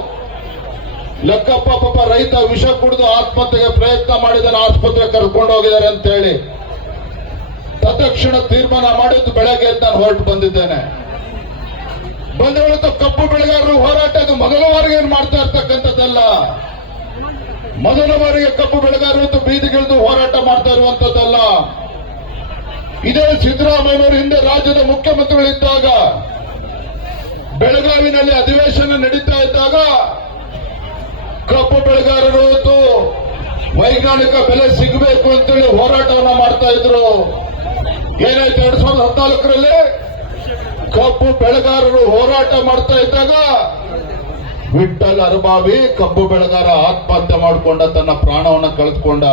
ಲೆಕ್ಕಪ್ಪ ಪಾಪ ರೈತ ವಿಷ ಕುಡಿದು ಆತ್ಮಹತ್ಯೆಗೆ ಪ್ರಯತ್ನ ಮಾಡಿದಾರೆ, ಆಸ್ಪತ್ರೆ ಕರ್ಕೊಂಡು ಹೋಗಿದ್ದಾರೆ ಅಂತ ಹೇಳಿ ತತ್ಕ್ಷಣ ತೀರ್ಮಾನ ಮಾಡಿದ್ದು ಬೆಳಗ್ಗೆ ನಾನು ಹೊರಟು ಬಂದಿದ್ದೇನೆ. ಬಂದ ಹೊರತು ಕಬ್ಬು ಬೆಳೆಗಾರರು ಹೋರಾಟ ಇದು ಮೊದಲ ಬಾರಿಗೆ ಏನು ಮಾಡ್ತಾ ಇರ್ತಕ್ಕಂಥದ್ದಲ್ಲ. ಮೊದಲ ಬಾರಿಗೆ ಕಬ್ಬು ಬೆಳೆಗಾರರು ಬೀದಿಗಿಳಿದು ಹೋರಾಟ ಮಾಡ್ತಾ ಇರುವಂತದ್ದಲ್ಲ. ಇದೇ ಸಿದ್ದರಾಮಯ್ಯನವರು ಹಿಂದೆ ರಾಜ್ಯದ ಮುಖ್ಯಮಂತ್ರಿಗಳಿದ್ದಾಗ ಬೆಳಗಾವಿನಲ್ಲಿ ಅಧಿವೇಶನ ನಡೀತಾ ಇದ್ದಾಗ ಕಬ್ಬು ಬೆಳೆಗಾರರು ಇವತ್ತು ವೈಜ್ಞಾನಿಕ ಬೆಲೆ ಸಿಗಬೇಕು ಅಂತೇಳಿ ಹೋರಾಟವನ್ನ ಮಾಡ್ತಾ ಇದ್ರು. ಏನಾಯ್ತು 2014ರಲ್ಲಿ ಕಬ್ಬು ಬೆಳೆಗಾರರು ಹೋರಾಟ ಮಾಡ್ತಾ ಇದ್ದಾಗ ವಿಠ್ಠಲ್ ಅರಬಾವಿ ಕಬ್ಬು ಬೆಳೆಗಾರ ಆತ್ಮಹತ್ಯೆ ಮಾಡಿಕೊಂಡ, ತನ್ನ ಪ್ರಾಣವನ್ನ ಕಳೆದುಕೊಂಡ.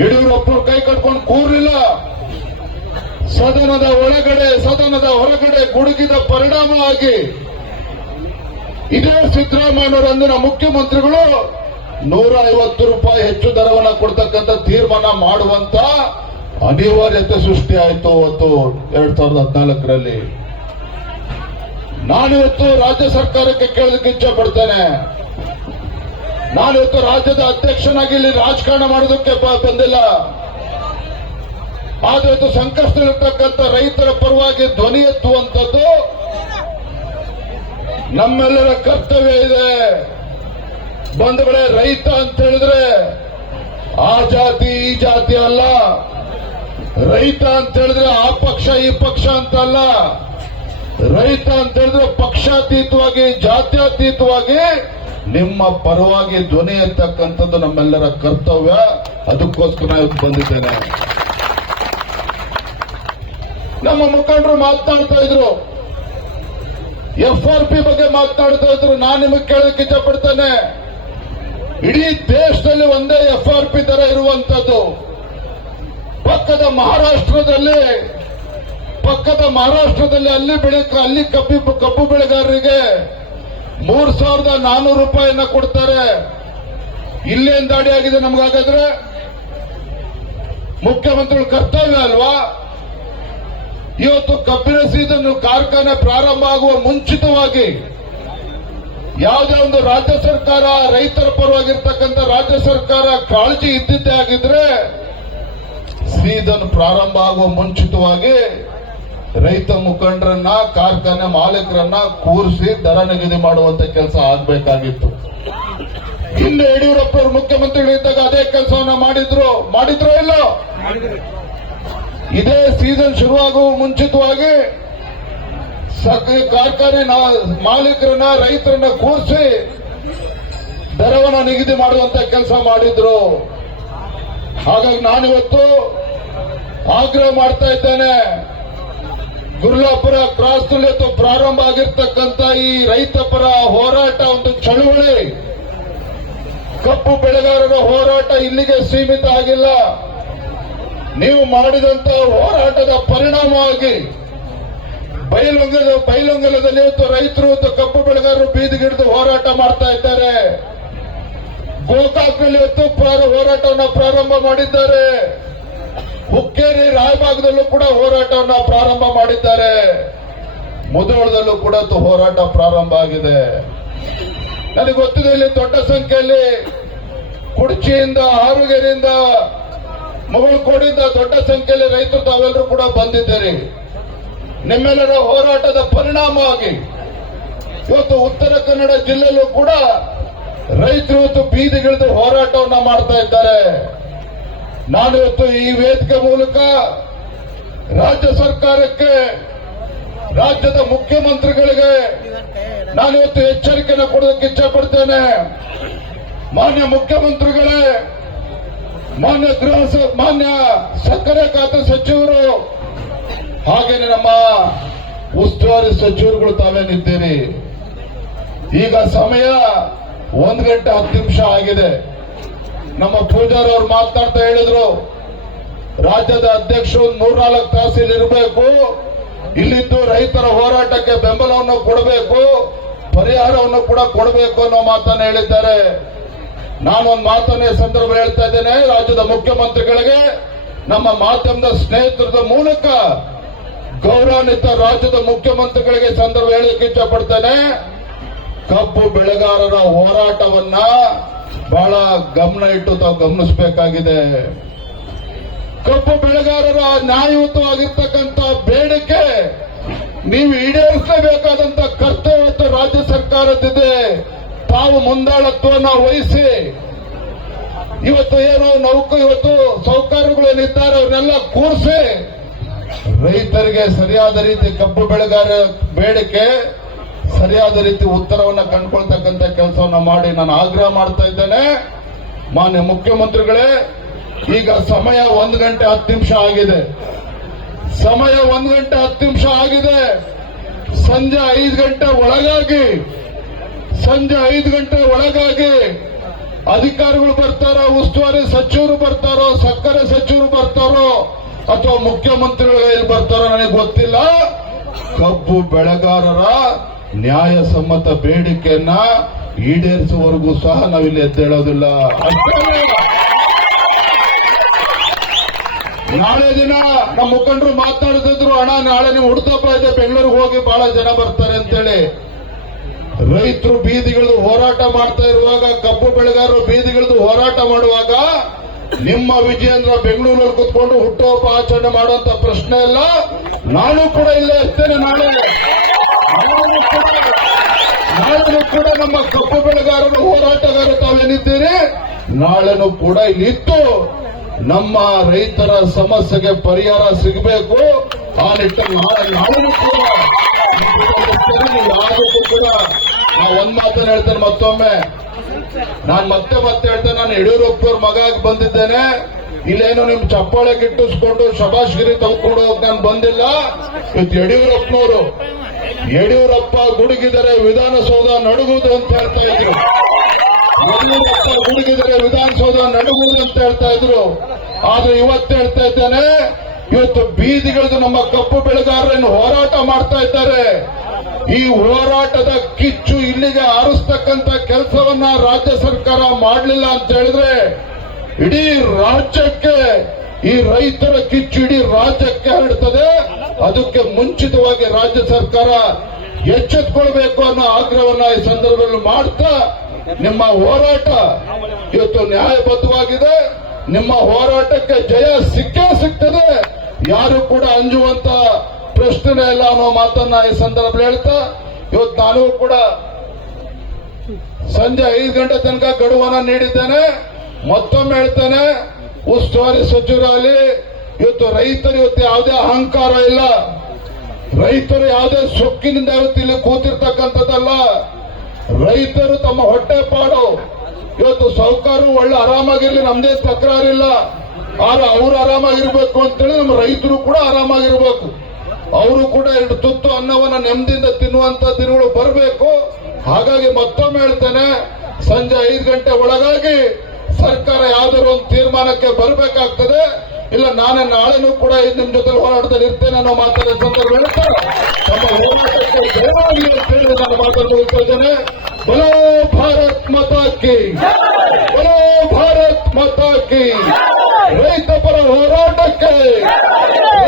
ಯಡಿಯೂರಪ್ಪರು ಕೈ ಕಟ್ಕೊಂಡು ಕೂರ್ಲಿಲ್ಲ. ಸದನದ ಒಳಗಡೆ, ಸದನದ ಹೊರಗಡೆ ಗುಡುಗಿದ ಪರಿಣಾಮವಾಗಿ ಇದೇ ಸಿದ್ದರಾಮಯ್ಯನವರು ಅಂದಿನ ಮುಖ್ಯಮಂತ್ರಿಗಳು 150 ರೂಪಾಯಿ ಹೆಚ್ಚು ದರವನ್ನು ಕೊಡ್ತಕ್ಕಂಥ ತೀರ್ಮಾನ ಮಾಡುವಂತ ಅನಿವಾರ್ಯತೆ ಸೃಷ್ಟಿಯಾಯಿತು ಅವತ್ತು 2014ರಲ್ಲಿ. ನಾನಿವತ್ತು ರಾಜ್ಯ ಸರ್ಕಾರಕ್ಕೆ ಕೇಳಲಿಕ್ಕೆ ಇಚ್ಛೆ ಪಡ್ತೇನೆ. ನಾನಿವತ್ತು ರಾಜ್ಯದ ಅಧ್ಯಕ್ಷನಾಗಿ ಇಲ್ಲಿ ರಾಜಕಾರಣ ಮಾಡೋದಕ್ಕೆ ಬಂದಿಲ್ಲ. ಆದ್ರೆ ಇವತ್ತು ಸಂಕಷ್ಟದಲ್ಲಿರ್ತಕ್ಕಂಥ ರೈತರ ಪರವಾಗಿ ಧ್ವನಿ ಎತ್ತುವಂಥದ್ದು ನಮ್ಮೆಲ್ಲರ ಕರ್ತವ್ಯ ಇದೆ. ಬಂಧುಗಳೇ, ರೈತ ಅಂತ ಹೇಳಿದ್ರೆ ಆ ಜಾತಿ ಈ ಜಾತಿ ಅಲ್ಲ. ರೈತ ಅಂತ ಹೇಳಿದ್ರೆ ಆ ಪಕ್ಷ ಈ ಪಕ್ಷ ಅಂತ ಅಲ್ಲ. ರೈತ ಅಂತ ಹೇಳಿದ್ರೆ ಪಕ್ಷಾತೀತವಾಗಿ, ಜಾತ್ಯತೀತವಾಗಿ ನಿಮ್ಮ ಪರವಾಗಿ ಧ್ವನಿ ಎತ್ತಕ್ಕಂಥದ್ದು ನಮ್ಮೆಲ್ಲರ ಕರ್ತವ್ಯ. ಅದಕ್ಕೋಸ್ಕರ ಇವತ್ತು ಬಂದಿದ್ದೇನೆ. ನಮ್ಮ ಮುಖಂಡರು ಮಾತನಾಡ್ತಾ ಇದ್ರು, FRP ಬಗ್ಗೆ ಮಾತನಾಡ್ತಾ ಇದ್ರು. ನಾನು ನಿಮಗೆ ಕೇಳಕ್ಕೆ ಇಷ್ಟಪಡ್ತೇನೆ, ಇಡೀ ದೇಶದಲ್ಲಿ ಒಂದೇ FRP ದರ ಇರುವಂತದ್ದು. ಪಕ್ಕದ ಮಹಾರಾಷ್ಟ್ರದಲ್ಲಿ ಅಲ್ಲಿ ಕಬ್ಬು ಬೆಳೆಗಾರರಿಗೆ 3,400 ರೂಪಾಯಿಯನ್ನ ಕೊಡ್ತಾರೆ. ಇಲ್ಲೇನ್ ದಾಳಿ ಆಗಿದೆ ನಮಗಾಗಾದ್ರೆ? ಮುಖ್ಯಮಂತ್ರಿಗಳ ಕರ್ತವ್ಯ ಅಲ್ವಾ? ಇವತ್ತು ಕಬ್ಬಿನ ಸೀಸನ್ ಕಾರ್ಖಾನೆ ಪ್ರಾರಂಭ ಆಗುವ ಮುಂಚಿತವಾಗಿ ಯಾವುದೇ ಒಂದು ರಾಜ್ಯ ಸರ್ಕಾರ, ರೈತರ ಪರವಾಗಿರ್ತಕ್ಕಂಥ ರಾಜ್ಯ ಸರ್ಕಾರ ಕಾಳಜಿ ಇದ್ದಿದ್ದೇ ಆಗಿದ್ರೆ ಸೀಸನ್ ಪ್ರಾರಂಭ ಆಗುವ ಮುಂಚಿತವಾಗಿ ರೈತ ಮುಖಂಡರನ್ನ, ಕಾರ್ಖಾನೆ ಮಾಲೀಕರನ್ನ ಕೂರಿಸಿ ದರ ನಿಗದಿ ಮಾಡುವಂತ ಕೆಲಸ ಆಗ್ಬೇಕಾಗಿತ್ತು. ಹಿಂದೆ ಯಡಿಯೂರಪ್ಪ ಅವರು ಮುಖ್ಯಮಂತ್ರಿಗಳಿದ್ದಾಗ ಅದೇ ಕೆಲಸವನ್ನ ಮಾಡಿದ್ರೋ ಇಲ್ಲೋ? ಇದೇ ಸೀಸನ್ ಶುರುವಾಗುವ ಮುಂಚಿತವಾಗಿ ಕಾರ್ಖಾನೆ ಮಾಲೀಕರನ್ನ, ರೈತರನ್ನ ಕೂರಿಸಿ ದರವನ್ನ ನಿಗದಿ ಮಾಡುವಂತ ಕೆಲಸ ಮಾಡಿದ್ರು. ಹಾಗಾಗಿ ನಾನಿವತ್ತು ಆಗ್ರಹ ಮಾಡ್ತಾ ಇದ್ದೇನೆ, ಗುರುಲಾಪುರ ಕ್ರಾಸ್ ನಲ್ಲಿ ಪ್ರಾರಂಭ ಆಗಿರ್ತಕ್ಕಂಥ ಈ ರೈತ ಪರ ಹೋರಾಟ ಒಂದು ಚಳುವಳಿ, ಕಬ್ಬು ಬೆಳೆಗಾರರ ಹೋರಾಟ ಇಲ್ಲಿಗೆ ಸೀಮಿತ ಆಗಿಲ್ಲ. ನೀವು ಮಾಡಿದಂತ ಹೋರಾಟದ ಪರಿಣಾಮವಾಗಿ ಬೈಲೊಂಗಲದಲ್ಲಿ ಇವತ್ತು ರೈತರು ಮತ್ತು ಕಬ್ಬು ಬೆಳೆಗಾರರು ಬೀದಿಗಿಡಿದು ಹೋರಾಟ ಮಾಡ್ತಾ ಇದ್ದಾರೆ. ಗೋಕಾಕ್ನಲ್ಲಿ ಇವತ್ತು ಹೋರಾಟವನ್ನು ಪ್ರಾರಂಭ ಮಾಡಿದ್ದಾರೆ. ಹುಕ್ಕೇರಿ ರಾಯಬಾಗದಲ್ಲೂ ಕೂಡ ಹೋರಾಟವನ್ನು ಪ್ರಾರಂಭ ಮಾಡಿದ್ದಾರೆ. ಮುಧೋಳದಲ್ಲೂ ಕೂಡ ಹೋರಾಟ ಪ್ರಾರಂಭ ಆಗಿದೆ. ನನಗೆ ಗೊತ್ತಿದೆ, ಇಲ್ಲಿ ದೊಡ್ಡ ಸಂಖ್ಯೆಯಲ್ಲಿ ಕುಡ್ಚಿಯಿಂದ, ಹಾರುಗೆರೆಯಿಂದ, ಮುಗಳಕೋಡಿಂದ ದೊಡ್ಡ ಸಂಖ್ಯೆಯಲ್ಲಿ ರೈತರು ತಾವೆಲ್ಲರೂ ಕೂಡ ಬಂದಿದ್ದೀರಿ. ನಿಮ್ಮೆಲ್ಲರ ಹೋರಾಟದ ಪರಿಣಾಮವಾಗಿ ಇವತ್ತು ಉತ್ತರ ಕನ್ನಡ ಜಿಲ್ಲೆಯಲ್ಲೂ ಕೂಡ ರೈತರು ಇವತ್ತು ಬೀದಿಗಿಳಿದು ಹೋರಾಟವನ್ನ ಮಾಡ್ತಾ ಇದ್ದಾರೆ. ನಾನಿವತ್ತು ಈ ವೇದಿಕೆ ಮೂಲಕ ರಾಜ್ಯ ಸರ್ಕಾರಕ್ಕೆ, ರಾಜ್ಯದ ಮುಖ್ಯಮಂತ್ರಿಗಳಿಗೆ ನಾನಿವತ್ತು ಎಚ್ಚರಿಕೆಯನ್ನು ಕೊಡೋದಕ್ಕೆ ಇಚ್ಛಪಡ್ತೇನೆ. ಮಾನ್ಯ ಮುಖ್ಯಮಂತ್ರಿಗಳೇ, ಮಾನ್ಯ ಸಕ್ಕರೆ ಖಾತೆ ಸಚಿವರು, ಹಾಗೇನೆ ನಮ್ಮ ಉಸ್ತುವಾರಿ ಸಚಿವರುಗಳು ತಾವೇನಿದ್ದೀರಿ. ಈಗ ಸಮಯ 1 ಗಂಟೆ 10 ನಿಮಿಷ ಆಗಿದೆ. ನಮ್ಮ ಪೂಜಾರಿ ಅವರು ಮಾತನಾಡ್ತಾ ಹೇಳಿದ್ರು, ರಾಜ್ಯದ ಅಧ್ಯಕ್ಷರು 3-4 ತಾಸು ಇರಬೇಕು, ಇಲ್ಲಿದ್ದು ರೈತರ ಹೋರಾಟಕ್ಕೆ ಬೆಂಬಲವನ್ನು ಕೊಡಬೇಕು, ಪರಿಹಾರವನ್ನು ಕೂಡ ಕೊಡಬೇಕು ಅನ್ನೋ ಮಾತನ್ನು ಹೇಳಿದ್ದಾರೆ. ನಾನೊಂದು ಮಾತನ್ನೇ ಸಂದರ್ಭ ಹೇಳ್ತಾ ಇದ್ದೇನೆ, ರಾಜ್ಯದ ಮುಖ್ಯಮಂತ್ರಿಗಳಿಗೆ, ನಮ್ಮ ಮಾಧ್ಯಮದ ಸ್ನೇಹಿತರದ ಮೂಲಕ ಗೌರವಾನ್ವಿತ ರಾಜ್ಯದ ಮುಖ್ಯಮಂತ್ರಿಗಳಿಗೆ ಸಂದರ್ಭ ಹೇಳಲಿಕ್ಕೆ ಇಷ್ಟಪಡ್ತೇನೆ. ಕಬ್ಬು ಬೆಳೆಗಾರರ ಹೋರಾಟವನ್ನ ಬಹಳ ಗಮನ ಇಟ್ಟು ತಾವು ಗಮನಿಸಬೇಕಾಗಿದೆ. ಕಬ್ಬು ಬೆಳೆಗಾರರ ನ್ಯಾಯಯುತವಾಗಿರ್ತಕ್ಕಂಥ ಬೇಡಿಕೆ ನೀವು ಈಡೇರಿಸಲೇಬೇಕಾದಂತ ಕರ್ತವ್ಯ ರಾಜ್ಯ ಸರ್ಕಾರದಿದೆ. ತಾವು ಮುಂದಾಳತ್ವವನ್ನು ವಹಿಸಿ ಇವತ್ತು ಏನು ಇವತ್ತು ಸೌಕರ್ಯಗಳೇನಿದ್ದಾರೆ ಅವನ್ನೆಲ್ಲ ಕೂರಿಸಿ ರೈತರಿಗೆ ಸರಿಯಾದ ರೀತಿ ಕಬ್ಬು ಬೆಳೆಗಾರ ಬೇಡಿಕೆ ಸರಿಯಾದ ರೀತಿ ಉತ್ತರವನ್ನ ಕಂಡುಕೊಳ್ತಕ್ಕಂಥ ಕೆಲಸವನ್ನ ಮಾಡಿ ನಾನು ಆಗ್ರಹ ಮಾಡ್ತಾ ಇದ್ದೇನೆ. ಮಾನ್ಯ ಮುಖ್ಯಮಂತ್ರಿಗಳೇ, ಈಗ ಸಮಯ 1 ಗಂಟೆ 10 ನಿಮಿಷ ಆಗಿದೆ. ಸಮಯ 1 ಗಂಟೆ 10 ನಿಮಿಷ ಆಗಿದೆ. ಸಂಜೆ 5 ಗಂಟೆ ಒಳಗಾಗಿ ಅಧಿಕಾರಿಗಳು ಬರ್ತಾರೋ, ಉಸ್ತುವಾರಿ ಸಚಿವರು ಬರ್ತಾರೋ, ಸಕ್ಕರೆ ಸಚಿವರು ಬರ್ತಾರೋ ಅಥವಾ ಮುಖ್ಯಮಂತ್ರಿಗಳು ಎಲ್ಲಿ ಬರ್ತಾರೋ ನನಗೆ ಗೊತ್ತಿಲ್ಲ. ಕಬ್ಬು ಬೆಳೆಗಾರರ ನ್ಯಾಯಸಮ್ಮತ ಬೇಡಿಕೆಯನ್ನ ಈಡೇರಿಸುವವರೆಗೂ ಸಹ ನಾವಿಲ್ಲಿ ಎದ್ದೇಳೋದಿಲ್ಲ. ನಾಳೆ ದಿನ ನಮ್ಮ ಮುಖಂಡರು ಮಾತನಾಡ್ತಿದ್ರು, ಅಣ್ಣ ನಾಳೆ ನೀವು ಹುಡ್ತಪ್ಪ ಇದೆ ಬೆಂಗಳೂರಿಗೆ ಹೋಗಿ ಬಹಳ ಜನ ಬರ್ತಾರೆ ಅಂತೇಳಿ. ರೈತರು ಬೀದಿಗಿಳಿದು ಹೋರಾಟ ಮಾಡ್ತಾ ಇರುವಾಗ, ಕಬ್ಬು ಬೆಳೆಗಾರರು ಬೀದಿಗಿಳಿದು ಹೋರಾಟ ಮಾಡುವಾಗ ನಿಮ್ಮ ವಿಜಯೇಂದ್ರ ಬೆಂಗಳೂರಲ್ಲಿ ಕುತ್ಕೊಂಡು ಹುಟ್ಟುಹಬ್ಬ ಆಚರಣೆ ಮಾಡುವಂತ ಪ್ರಶ್ನೆ ಇಲ್ಲ. ನಾನು ಕೂಡ ಇಲ್ಲೇ ಇರ್ತೇನೆ. ನಾಳೆ ಕೂಡ ನಮ್ಮ ಕಬ್ಬು ಬೆಳೆಗಾರರು ಹೋರಾಟಗಾರರು ತಾವೇನಿದ್ದೀರಿ, ನಾಳೆನೂ ಕೂಡ ಇಲ್ಲಿ ಇತ್ತು ನಮ್ಮ ರೈತರ ಸಮಸ್ಯೆಗೆ ಪರಿಹಾರ ಸಿಗಬೇಕು. ಆ ನಿಟ್ಟಿನಲ್ಲಿ ನಾಳೆನೂ ಕೂಡ ಯಾವುದಕ್ಕೂ ಕೂಡ ನಾವು ಒಂದ್ ಮಾತನ್ನು ಹೇಳ್ತೇನೆ. ಮತ್ತೊಮ್ಮೆ ನಾನು ಮತ್ತೆ ಹೇಳ್ತೇನೆ, ನಾನು ಯಡಿಯೂರಪ್ಪ ಅವ್ರ ಮಗ ಬಂದಿದ್ದೇನೆ. ಇಲ್ಲೇನೋ ನಿಮ್ ಚಪ್ಪಾಳೆ ಗಿಟ್ಟಿಸ್ಕೊಂಡು ಶಬಾಷ್ಗಿರಿ ತೆಗೆದುಕೊಂಡು ನಾನು ಬಂದಿಲ್ಲ. ಇವತ್ತು ಯಡಿಯೂರಪ್ಪ ಗುಡುಗಿದರೆ ವಿಧಾನಸೌಧ ನಡುಗುವುದು ಅಂತ ಹೇಳ್ತಾ ಇದ್ರು. ಯಡಿಯೂರಪ್ಪ ಗುಡುಗಿದರೆ ವಿಧಾನಸೌಧ ನಡುಗುವುದು ಅಂತ ಹೇಳ್ತಾ ಇದ್ರು. ಆದ್ರೆ ಇವತ್ತು ಹೇಳ್ತಾ ಇದ್ದೇನೆ, ಇವತ್ತು ಬೀದಿಗಳಿದು ನಮ್ಮ ಕಪ್ಪು ಬೆಳೆಗಾರರನ್ನು ಹೋರಾಟ ಮಾಡ್ತಾ ಇದ್ದಾರೆ. ಈ ಹೋರಾಟದ ಕಿಚ್ಚು ಇಲ್ಲಿಗೆ ಆರಿಸ್ತಕ್ಕಂಥ ಕೆಲಸವನ್ನ ರಾಜ್ಯ ಸರ್ಕಾರ ಮಾಡಲಿಲ್ಲ ಅಂತ ಹೇಳಿದ್ರೆ ಇಡೀ ರಾಜ್ಯಕ್ಕೆ, ಈ ರೈತರ ಕಿಚ್ಚು ಇಡೀ ರಾಜ್ಯಕ್ಕೆ ಹರಡ್ತದೆ. ಅದಕ್ಕೆ ಮುಂಚಿತವಾಗಿ ರಾಜ್ಯ ಸರ್ಕಾರ ಎಚ್ಚೆತ್ತುಕೊಳ್ಬೇಕು ಅನ್ನೋ ಆಗ್ರಹವನ್ನ ಈ ಸಂದರ್ಭದಲ್ಲಿ ಮಾಡ್ತಾ, ನಿಮ್ಮ ಹೋರಾಟ ಇವತ್ತು ನ್ಯಾಯಬದ್ಧವಾಗಿದೆ. ನಿಮ್ಮ ಹೋರಾಟಕ್ಕೆ ಜಯ ಸಿಕ್ಕೇ ಸಿಗ್ತದೆ. ಯಾರು ಕೂಡ ಅಂಜುವಂತ ಪ್ರಶ್ನೆ ಇಲ್ಲ ಅನ್ನೋ ಮಾತನ್ನ ಈ ಸಂದರ್ಭದಲ್ಲಿ ಹೇಳ್ತಾ, ಇವತ್ತು ನಾನು ಕೂಡ ಸಂಜೆ 5 ಗಂಟೆ ತನಕ ಗಡುವನ್ನ ನೀಡಿದ್ದೇನೆ. ಮತ್ತೊಮ್ಮೆ ಹೇಳ್ತೇನೆ, ಉಸ್ತುವಾರಿ ಸಚಿವರಲ್ಲಿ ಇವತ್ತು ರೈತರು ಇವತ್ತು ಯಾವುದೇ ಅಹಂಕಾರ ಇಲ್ಲ. ರೈತರು ಯಾವುದೇ ಸೊಕ್ಕಿನಿಂದ ಇವತ್ತು ಇಲ್ಲಿ ಕೂತಿರ್ತಕ್ಕಂಥದ್ದಲ್ಲ. ರೈತರು ತಮ್ಮ ಹೊಟ್ಟೆ ಪಾಡು. ಇವತ್ತು ಸಾಹುಕಾರರು ಒಳ್ಳೆ ಆರಾಮಾಗಿರ್ಲಿ, ನಮ್ದೇ ತಕರಾರಿಲ್ಲ. ಆದ್ರೆ ಅವರು ಆರಾಮಾಗಿರ್ಬೇಕು ಅಂತೇಳಿ ನಮ್ಮ ರೈತರು ಕೂಡ ಆರಾಮಾಗಿರ್ಬೇಕು. ಅವರು ಕೂಡ 2 ತುತ್ತು ಅನ್ನವನ್ನ ನೆಮ್ಮದಿಯಿಂದ ತಿನ್ನುವಂತ ದಿನಗಳು ಬರಬೇಕು. ಹಾಗಾಗಿ ಮತ್ತೊಮ್ಮೆ ಹೇಳ್ತೇನೆ, ಸಂಜೆ 5 ಗಂಟೆ ಒಳಗಾಗಿ ಸರ್ಕಾರ ಯಾವ್ದಾದ್ರು ಒಂದು ತೀರ್ಮಾನಕ್ಕೆ ಬರಬೇಕಾಗ್ತದೆ. ಇಲ್ಲ ನಾಳೆನೂ ಕೂಡ ನಿಮ್ ಜೊತೆ ಹೋರಾಟದಲ್ಲಿ ಇರ್ತೇನೆ ಅನ್ನೋ ಮಾತಾಡೋ ಸಂದರ್ಭ ಹೇಳ್ತಾರೆ. ನಮ್ಮ ಹೋರಾಟಕ್ಕೆ ಜಯವಾಗಿ ಅಂತೇಳಿ ನಾನು ಮಾತನ್ನು ಮುಗಿಸ್ತಾ ಇದ್ದೇನೆ. ಬಲೋ ಭಾರತ್ ಮಾತಾ ಕಿ, ಬಲೋ ಭಾರತ್ ಮಾತಾ ಕಿ. ರೈತ ಪರ ಹೋರಾಟಕ್ಕೆ,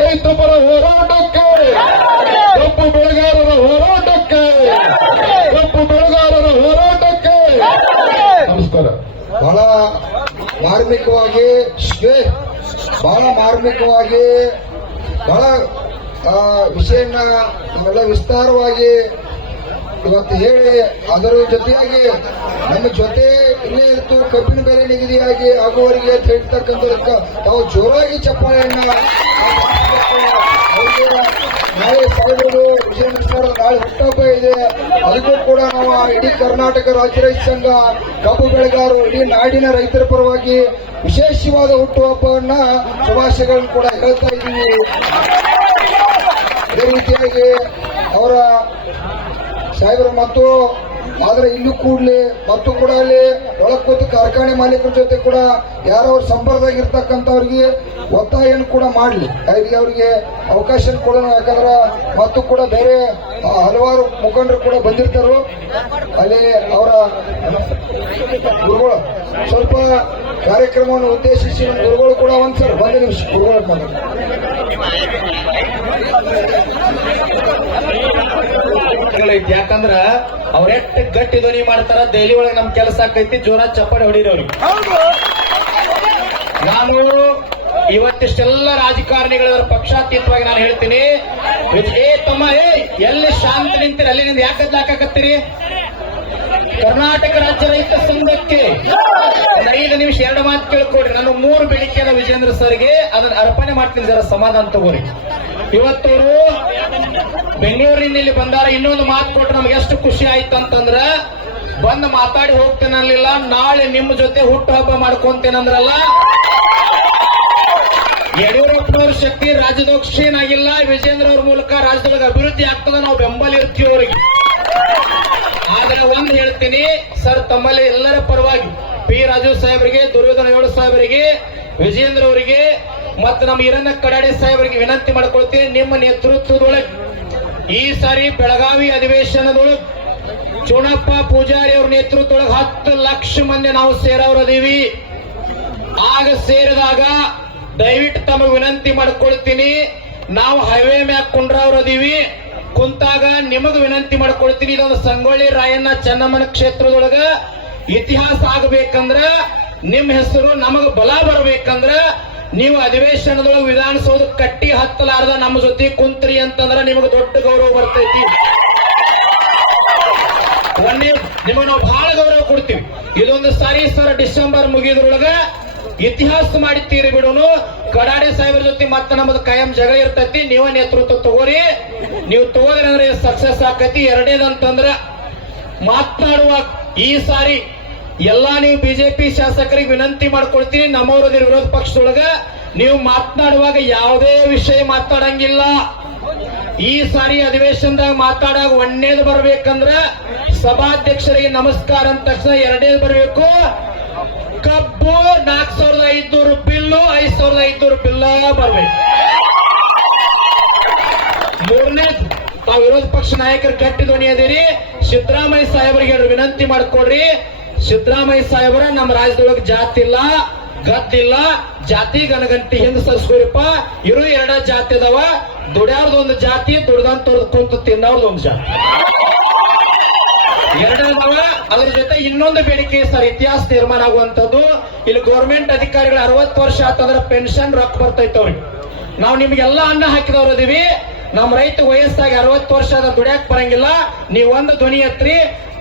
ರೈತ ಪರ ಹೋರಾಟಕ್ಕೆ, ಕಬ್ಬು ಬೆಳೆಗಾರರ ಹೋರಾಟಕ್ಕೆ, ಕಬ್ಬು ಬೆಳೆಗಾರರ ಹೋರಾಟಕ್ಕೆ. ನಮಸ್ಕಾರ. ಬಹಳ ಮಾರ್ಮಿಕವಾಗಿ ಬಹಳ ವಿಷಯನ ಇವೆಲ್ಲ ವಿಸ್ತಾರವಾಗಿ ಇವತ್ತು ಹೇಳಿ, ಅದರ ಜೊತೆಯಾಗಿ ನಮ್ಮ ಜೊತೆ ಇಲ್ಲೇ ಇತ್ತು ಕಬ್ಬಿನ ಬೆಲೆ ನಿಗದಿಯಾಗಿ ಆಗುವವರಿಗೆ ಅಂತ ಹೇಳ್ತಕ್ಕಂಥದಕ್ಕೆ ತಾವು ಜೋರಾಗಿ ಚಪ್ಪಾಳೆಯನ್ನ ನಾಳೆ ಸಾಹೇಬರು ವಿಜಯನಗರ ಸರ್ ನಾಳೆ ಹುಟ್ಟುಹಬ್ಬ ಇದೆ. ಅದಕ್ಕೂ ಕೂಡ ನಾವು ಇಡೀ ಕರ್ನಾಟಕ ರಾಜ್ಯ ರೈತ ಸಂಘ, ಕಬ್ಬು ಬೆಳೆಗಾರರು, ಇಡೀ ನಾಡಿನ ರೈತರ ಪರವಾಗಿ ವಿಶೇಷವಾದ ಹುಟ್ಟುಹಬ್ಬವನ್ನ ಶುಭಾಶಯಗಳನ್ನು ಕೂಡ ಹೇಳ್ತಾ ಇದ್ದೀವಿ. ಅದೇ ರೀತಿಯಾಗಿ ಅವರ ಸಾಹೇಬರು ಮತ್ತು ಆದ್ರೆ ಇಲ್ಲೂ ಕೂಡ್ಲಿ ಮತ್ತು ಕೂಡ ಅಲ್ಲಿ ಒಳಗ್ ಕೂತು ಕಾರ್ಖಾನೆ ಮಾಲೀಕರ ಜೊತೆ ಕೂಡ ಯಾರು ಅವ್ರ ಸಂಪರ್ಕದಾಗಿರ್ತಕ್ಕಂಥವ್ರಿಗೆ ಒತ್ತಾಯವನ್ನು ಕೂಡ ಮಾಡಲಿ, ಅವ್ರಿಗೆ ಅವಕಾಶ ಕೊಡೋಣ. ಯಾಕಂದ್ರೆ ಮತ್ತು ಕೂಡ ಬೇರೆ ಹಲವಾರು ಮುಖಂಡರು ಕೂಡ ಬಂದಿರ್ತಾರೋ ಅಲ್ಲಿ ಅವರ ಗುರುಗಳು ಸ್ವಲ್ಪ ಕಾರ್ಯಕ್ರಮವನ್ನು ಉದ್ದೇಶಿಸಿ ಗುರುಗಳು ಕೂಡ ಒಂದ್ಸಲ 1 ನಿಮಿಷ ಗುರುಗಳು ಯಾಕಂದ್ರ ಅವ್ರೆಷ್ಟು ಗಟ್ಟಿ ಧ್ವನಿ ಮಾಡ್ತಾರ. ದೆಹಲಿ ಒಳಗೆ ನಮ್ ಕೆಲಸ ಆಕೈತಿ, ಜೋರ ಚಪ್ಪಾಳೆ ಹೊಡಿರವ್ರಿಗೆ. ನಾನು ಇವತ್ತಿಷ್ಟೆಲ್ಲ ರಾಜಕಾರಣಿಗಳ ಪಕ್ಷಾತೀತವಾಗಿ ನಾನು ಹೇಳ್ತೀನಿ, ತಮ್ಮ ಎಲ್ಲಿ ಶಾಂತಿ ನಿಂತೀರಿ ಅಲ್ಲಿಂದ ಯಾಕೆ ಹಾಕಾಕತ್ತೀರಿ? ಕರ್ನಾಟಕ ರಾಜ್ಯ ರೈತ ಸಂಘಕ್ಕೆ 5 ನಿಮಿಷ 2 ಮಾತು ಕೇಳ್ಕೊಡ್ರಿ. ನಾನು 3 ಬೇಡಿಕೆಯನ್ನು ವಿಜೇಂದ್ರ ಸರ್ಗೆ ಅದನ್ನ ಅರ್ಪಣೆ ಮಾಡ್ತೀನಿ, ಜರ ಸಮಾಧಾನ ತಗೋರಿ. ಇವತ್ತವರು ಬೆಂಗಳೂರಿನ ಇಲ್ಲಿ ಬಂದಾರ. ಇನ್ನೊಂದು ಮಾತು ಕೊಟ್ಟು ನಮ್ಗೆ ಎಷ್ಟು ಖುಷಿ ಆಯ್ತು ಅಂತಂದ್ರ, ಬಂದು ಮಾತಾಡಿ ಹೋಗ್ತೇನಲ್ಲ, ನಾಳೆ ನಿಮ್ಮ ಜೊತೆ ಹುಟ್ಟುಹಬ್ಬ ಮಾಡ್ಕೊಂತೇನಂದ್ರಲ್ಲ. ಯಡಿಯೂರಪ್ಪನವ್ರ ಶಕ್ತಿ ರಾಜ್ಯದೊಳಗೆ ಕ್ಷೀಣಾಗಿಲ್ಲ. ವಿಜೇಂದ್ರ ಅವ್ರ ಮೂಲಕ ರಾಜ್ಯದೊಳಗೆ ಅಭಿವೃದ್ಧಿ ಆಗ್ತದ, ನಾವು ಬೆಂಬಲ ಇರ್ತೀವಿ ಅವರಿಗೆ. ಆದ್ರೆ ಒಂದು ಹೇಳ್ತೀನಿ ಸರ್, ತಮ್ಮಲ್ಲಿ ಎಲ್ಲರ ಪರವಾಗಿ ಪಿ ರಾಜು ಸಾಹೇಬರಿಗೆ, ದುರ್ಯೋಧನ ಗೌಡ ಸಾಹೇಬರಿಗೆ, ವಿಜೇಂದ್ರ ಅವರಿಗೆ ಮತ್ತು ನಮ್ಮ ಈರಣ್ಣ ಕಡಾಡಿ ಸಾಹೇಬರಿಗೆ ವಿನಂತಿ ಮಾಡ್ಕೊಳ್ತೀನಿ, ನಿಮ್ಮ ನೇತೃತ್ವದೊಳಗೆ ಈ ಸಾರಿ ಬೆಳಗಾವಿ ಅಧಿವೇಶನದೊಳಗೆ ಚುಣಪ್ಪ ಪೂಜಾರಿ ಅವ್ರ ನೇತೃತ್ವದೊಳಗೆ 10 ಲಕ್ಷ ಮಂದಿ ನಾವು ಸೇರವ್ರದೀವಿ. ಆಗ ಸೇರಿದಾಗ ದಯವಿಟ್ಟು ತಮಗೆ ವಿನಂತಿ ಮಾಡ್ಕೊಳ್ತೀನಿ, ನಾವು ಹೈವೇ ಮ್ಯಾಗ ಕುಂಡ್ರವ್ರದೀವಿ. ಕುಂತಾಗ ನಿಮಗ ವಿನಂತಿ ಮಾಡ್ಕೊಳ್ತೀನಿ, ಇದೊಂದು ಸಂಗೊಳ್ಳಿ ರಾಯಣ್ಣ ಚೆನ್ನಮ್ಮನ ಕ್ಷೇತ್ರದೊಳಗ ಇತಿಹಾಸ ಆಗಬೇಕಂದ್ರ, ನಿಮ್ಮ ಹೆಸರು ನಮಗ ಬಲ ಬರಬೇಕಂದ್ರ ನೀವು ಅಧಿವೇಶನದೊಳಗೆ ವಿಧಾನಸೌಧ ಕಟ್ಟಿ ಹತ್ತಲಾರ್ದ ನಮ್ಮ ಜೊತೆ ಕುಂತ್ರಿ ಅಂತಂದ್ರ ನಿಮಗೆ ದೊಡ್ಡ ಗೌರವ ಬರ್ತೈತಿ. ನಿಮಗೆ ನಾವು ಬಹಳ ಗೌರವ ಕೊಡ್ತೀವಿ. ಇದೊಂದು ಸಾರಿ ಸರ್ ಡಿಸೆಂಬರ್ ಮುಗಿದ್ರೊಳಗ ಇತಿಹಾಸ ಮಾಡಿತೀರಿ ಬಿಡೋನು. ಕಡಾಡಿ ಸಾಹೇಬರ ಜೊತೆ ಮತ್ತೆ ನಮ್ಮದು ಕಾಯಂ ಜಗಳ ಇರ್ತೈತಿ. ನೀವ ನೇತೃತ್ವ ತಗೋರಿ, ನೀವು ತಗೋದ್ರಂದ್ರೆ ಸಕ್ಸಸ್ ಆಕತಿ. ಎರಡನೇದಂತಂದ್ರ ಮಾತನಾಡುವಾಗ ಈ ಸಾರಿ ಎಲ್ಲಾ ನೀವು ಬಿಜೆಪಿ ಶಾಸಕರಿಗೆ ವಿನಂತಿ ಮಾಡ್ಕೊಳ್ತೀನಿ, ನಮ್ಮವರ ವಿರೋಧ ಪಕ್ಷದೊಳಗ ನೀವು ಮಾತನಾಡುವಾಗ ಯಾವುದೇ ವಿಷಯ ಮಾತಾಡಂಗಿಲ್ಲ. ಈ ಸಾರಿ ಅಧಿವೇಶನದಾಗ ಮಾತಾಡಾಗ ಒಂದೇದು ಬರ್ಬೇಕಂದ್ರ ಸಭಾಧ್ಯಕ್ಷರಿಗೆ ನಮಸ್ಕಾರ ಅಂದ ತಕ್ಷಣ ಎರಡೇದು ಬರಬೇಕು. ಕಬ್ಬು 4500 ಬಿಲ್ಲು 5500 ಬಿಲ್ಲ ಬರ್ಬೇಕು. ಮೂರನೇ, ತಾವು ವಿರೋಧ ಪಕ್ಷ ನಾಯಕರು ಗಟ್ಟಿ ಧ್ವನಿ ಅದಿರಿ, ಸಿದ್ದರಾಮಯ್ಯ ಸಾಹೇಬರಿಗೆ ವಿನಂತಿ ಮಾಡ್ಕೊಡ್ರಿ. ಸಿದ್ದರಾಮಯ್ಯ ಸಾಹೇಬರ ನಮ್ಮ ರಾಜ್ಯದೊಳಗೆ ಜಾತಿ ಇಲ್ಲ, ಗದ್ದಿಲ್ಲ, ಜಾತಿ ಗಣಗಂಟಿ ಹಿಂದೆ ಸರಿಸ್ಕೋರಿಪ್ಪ. ಇರು ಎರಡ ಜಾತಿ ಅದಾವ, ದುಡ್ಯಾರ್ದೊಂದು ಜಾತಿ, ದುಡ್ದಂತ ಕುಂತು ತಿನ್ನೋರ್ದೊಂದು ಜಾತಿ ಎರಡನೇದವ. ಅದ್ರ ಜೊತೆ ಇನ್ನೊಂದು ಬೇಡಿಕೆ ಸರ್, ಇತಿಹಾಸ ನಿರ್ಮಾಣ ಆಗುವಂತದ್ದು. ಇಲ್ಲಿ ಗೌರ್ಮೆಂಟ್ ಅಧಿಕಾರಿಗಳು 60 ವರ್ಷ ಆತಂದ್ರೆ ಪೆನ್ಷನ್ ರೊಕ್ಕ ಬರ್ತೈತೆ ಅವ್ರಿಗೆ. ನಾವು ನಿಮ್ಗೆಲ್ಲ ಅನ್ನ ಹಾಕಿದವ್ರು ಅದೀವಿ. ನಮ್ಮ ರೈತ ವಯಸ್ಸಾಗಿ 60 ವರ್ಷ ಆದ ದುಡಿಯಾಕ್ ಬರಂಗಿಲ್ಲ. ನೀವೊಂದು ಧ್ವನಿ ಎತ್ರಿ,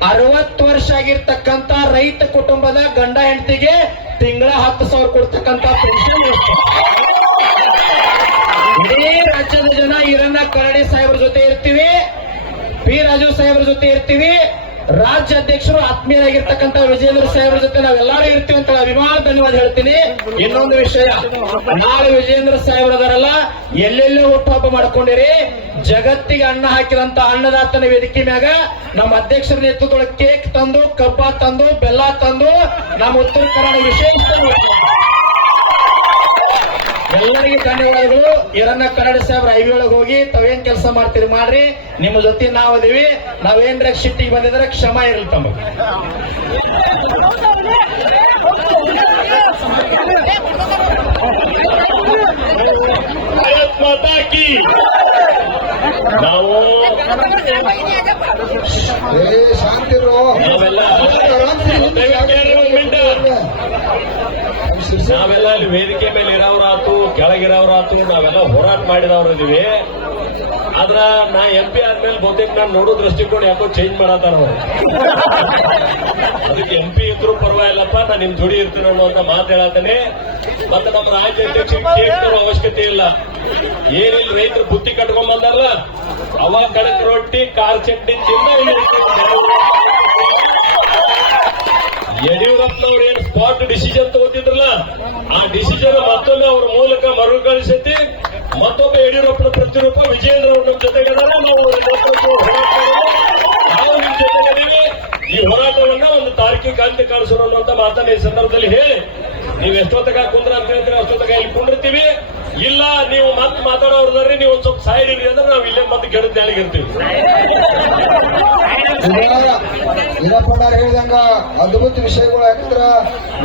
60 ವರ್ಷ ಆಗಿರ್ತಕ್ಕಂತ ರೈತ ಕುಟುಂಬದ ಗಂಡ ಹೆಂಡತಿಗೆ ತಿಂಗಳ 10,000 ಕೊಡ್ತಕ್ಕಂತ ಪೆನ್ಷನ್. ಇಡೀ ರಾಜ್ಯದ ಜನ ಈರಣ್ಣ ಕರಡಿ ಸಾಹೇಬ್ರ ಜೊತೆ ಇರ್ತೀವಿ, ಪಿ ರಾಜು ಸಾಹೇಬ್ರ ಜೊತೆ ಇರ್ತೀವಿ, ರಾಜ್ಯ ಅಧ್ಯಕ್ಷರು ಆತ್ಮೀಯರಾಗಿರ್ತಕ್ಕಂಥ ವಿಜೇಂದ್ರ ಸಾಹೇಬ್ರ ಜೊತೆ ನಾವೆಲ್ಲರೂ ಇರ್ತೀವಿ ಅಂತ ಅಭಿಮಾನ ಧನ್ಯವಾದ ಹೇಳ್ತೀನಿ. ಇನ್ನೊಂದು ವಿಷಯ, ನಾಳೆ ವಿಜೇಂದ್ರ ಸಾಹೇಬ್ರದಾರಲ್ಲ, ಎಲ್ಲೆಲ್ಲೇ ಹುಟ್ಟುಹಬ್ಬ ಮಾಡ್ಕೊಂಡಿರಿ, ಜಗತ್ತಿಗೆ ಅನ್ನ ಹಾಕಿದಂತ ಅನ್ನದಾತನ ವೇದಿಕೆ ಮ್ಯಾಗ ನಮ್ಮ ಅಧ್ಯಕ್ಷರ ನೇತೃತ್ವದೊಳಗೆ ಕೇಕ್ ತಂದು, ಕಬ್ಬ ತಂದು, ಬೆಲ್ಲ ತಂದು ನಮ್ಮ ಉತ್ತರ ಕನ್ನಡ ವಿಶೇಷ ಎಲ್ಲರಿಗೂ ಧನ್ಯವಾದಗಳು. ಈರಣ್ಣ ಕನ್ನಡ ಸಾಹೇಬ್ರ ಐವಿ ಒಳಗೆ ಹೋಗಿ ತಾವೇನ್ ಕೆಲಸ ಮಾಡ್ತೀರಿ ಮಾಡ್ರಿ, ನಿಮ್ಮ ಜೊತೆ ನಾವು ಅದೀವಿ. ನಾವೇನ್ರ ಸಿಟ್ಟಿಗೆ ಬಂದಿದ್ರೆ ಕ್ಷಮ ಇರಲಿ ತಮಗೆ. ಭಾರತ್ ಮಾತಾ ಕಿ. ನಾವು ಶಾಂತಿರು ನಾವೆಲ್ಲ ಅಲ್ಲಿ ವೇದಿಕೆ ಮೇಲೆ ಇರೋರಾತು, ಕೆಳಗಿರೋರಾತು, ನಾವೆಲ್ಲ ಹೋರಾಟ ಮಾಡಿದವ್ರು ಇದೀವಿ. ಆದ್ರ ನಾ MP ಆದ್ಮೇಲೆ ಬಹುತೇಕ ನಾನು ನೋಡೋ ದೃಷ್ಟಿಕೋನ ಯಾಕೋ ಚೇಂಜ್ ಮಾಡತ್ತಾರ ಅವ್ರು. ಅದಕ್ಕೆ MP ಇದ್ರು ಪರವಾಗಿಲ್ಲಪ್ಪ, ನಾನು ನಿಮ್ ಜೋಡಿ ಇರ್ತೀನಿ ಅನ್ನುವಂತ ಮಾತು ಹೇಳತ್ತೇನೆ. ಮತ್ತೆ ನಮ್ಮ ರಾಜ್ಯ ಅಧ್ಯಕ್ಷ ಅವಶ್ಯಕತೆ ಇಲ್ಲ. ಏನಿಲ್ಲ, ರೈತರು ಬುತ್ತಿ ಕಟ್ಕೊಂಡ್ ಬಂದಾರಲ್ಲ, ಅವಾಗ ಕಡಕ್ ರೊಟ್ಟಿ, ಖಾರ ಚಟ್ನಿ ತಿನ್ನ. ಯಡಿಯೂರಪ್ಪನವ್ರು ಏನ್ ಸ್ಪಾಟ್ ಡಿಸಿಷನ್ ತಗೋತಿದ್ರಲ್ಲ, ಆ ಡಿಸಿಷನ್ ಮತ್ತೊಮ್ಮೆ ಅವ್ರ ಮೂಲಕ ಮರುಕಳಿಸತಿ. ಮತ್ತೊಬ್ಬ ಯಡಿಯೂರಪ್ಪನ ಪ್ರತಿರೂಪ ವಿಜೇಂದ್ರ ಅವ್ರ ನಮ್ಮ ಜೊತೆಗಿದ್ದಾರೆ. ನಾವು ನಿಮ್ ಜೊತೆಗಿದ್ದೀವಿ. ಈ ಹೋರಾಟವನ್ನ ಒಂದು ತಾರೀಕಿಗೆ ಅಂತ್ಯ ಕಾಣಿಸೋಣ ಅನ್ನುವಂತ ಮಾತನ್ನ ಈ ಸಂದರ್ಭದಲ್ಲಿ ಹೇಳಿ, ನೀವು ಎಷ್ಟೊತ್ತಗ ಕುಂದ್ರ ಅಂತ ಹೇಳ್ತೀರಿ ಅಷ್ಟೊತ್ತಗ ಇಲ್ಲಿ ಕುಂಡಿರ್ತೀವಿ. ಇಲ್ಲ ನೀವು ಮತ್ತೆ ಮಾತಾಡೋರ್ದಾರೆ, ನೀವು ಒಂದ್ ಸ್ವಲ್ಪ ಸೈಡ್ ಇರಿ ಅಂದ್ರೆ ನಾವು ಇಲ್ಲೇ ಮತ್ತೆ ಗೆಡದ ದಾಳಿಗಿರ್ತೀವಿ. ವೀರಪ್ಪಣ್ಣ ಹೇಳಿದಂಗ ಅದ್ಭುತ ವಿಷಯಗಳು. ಯಾಕಂದ್ರ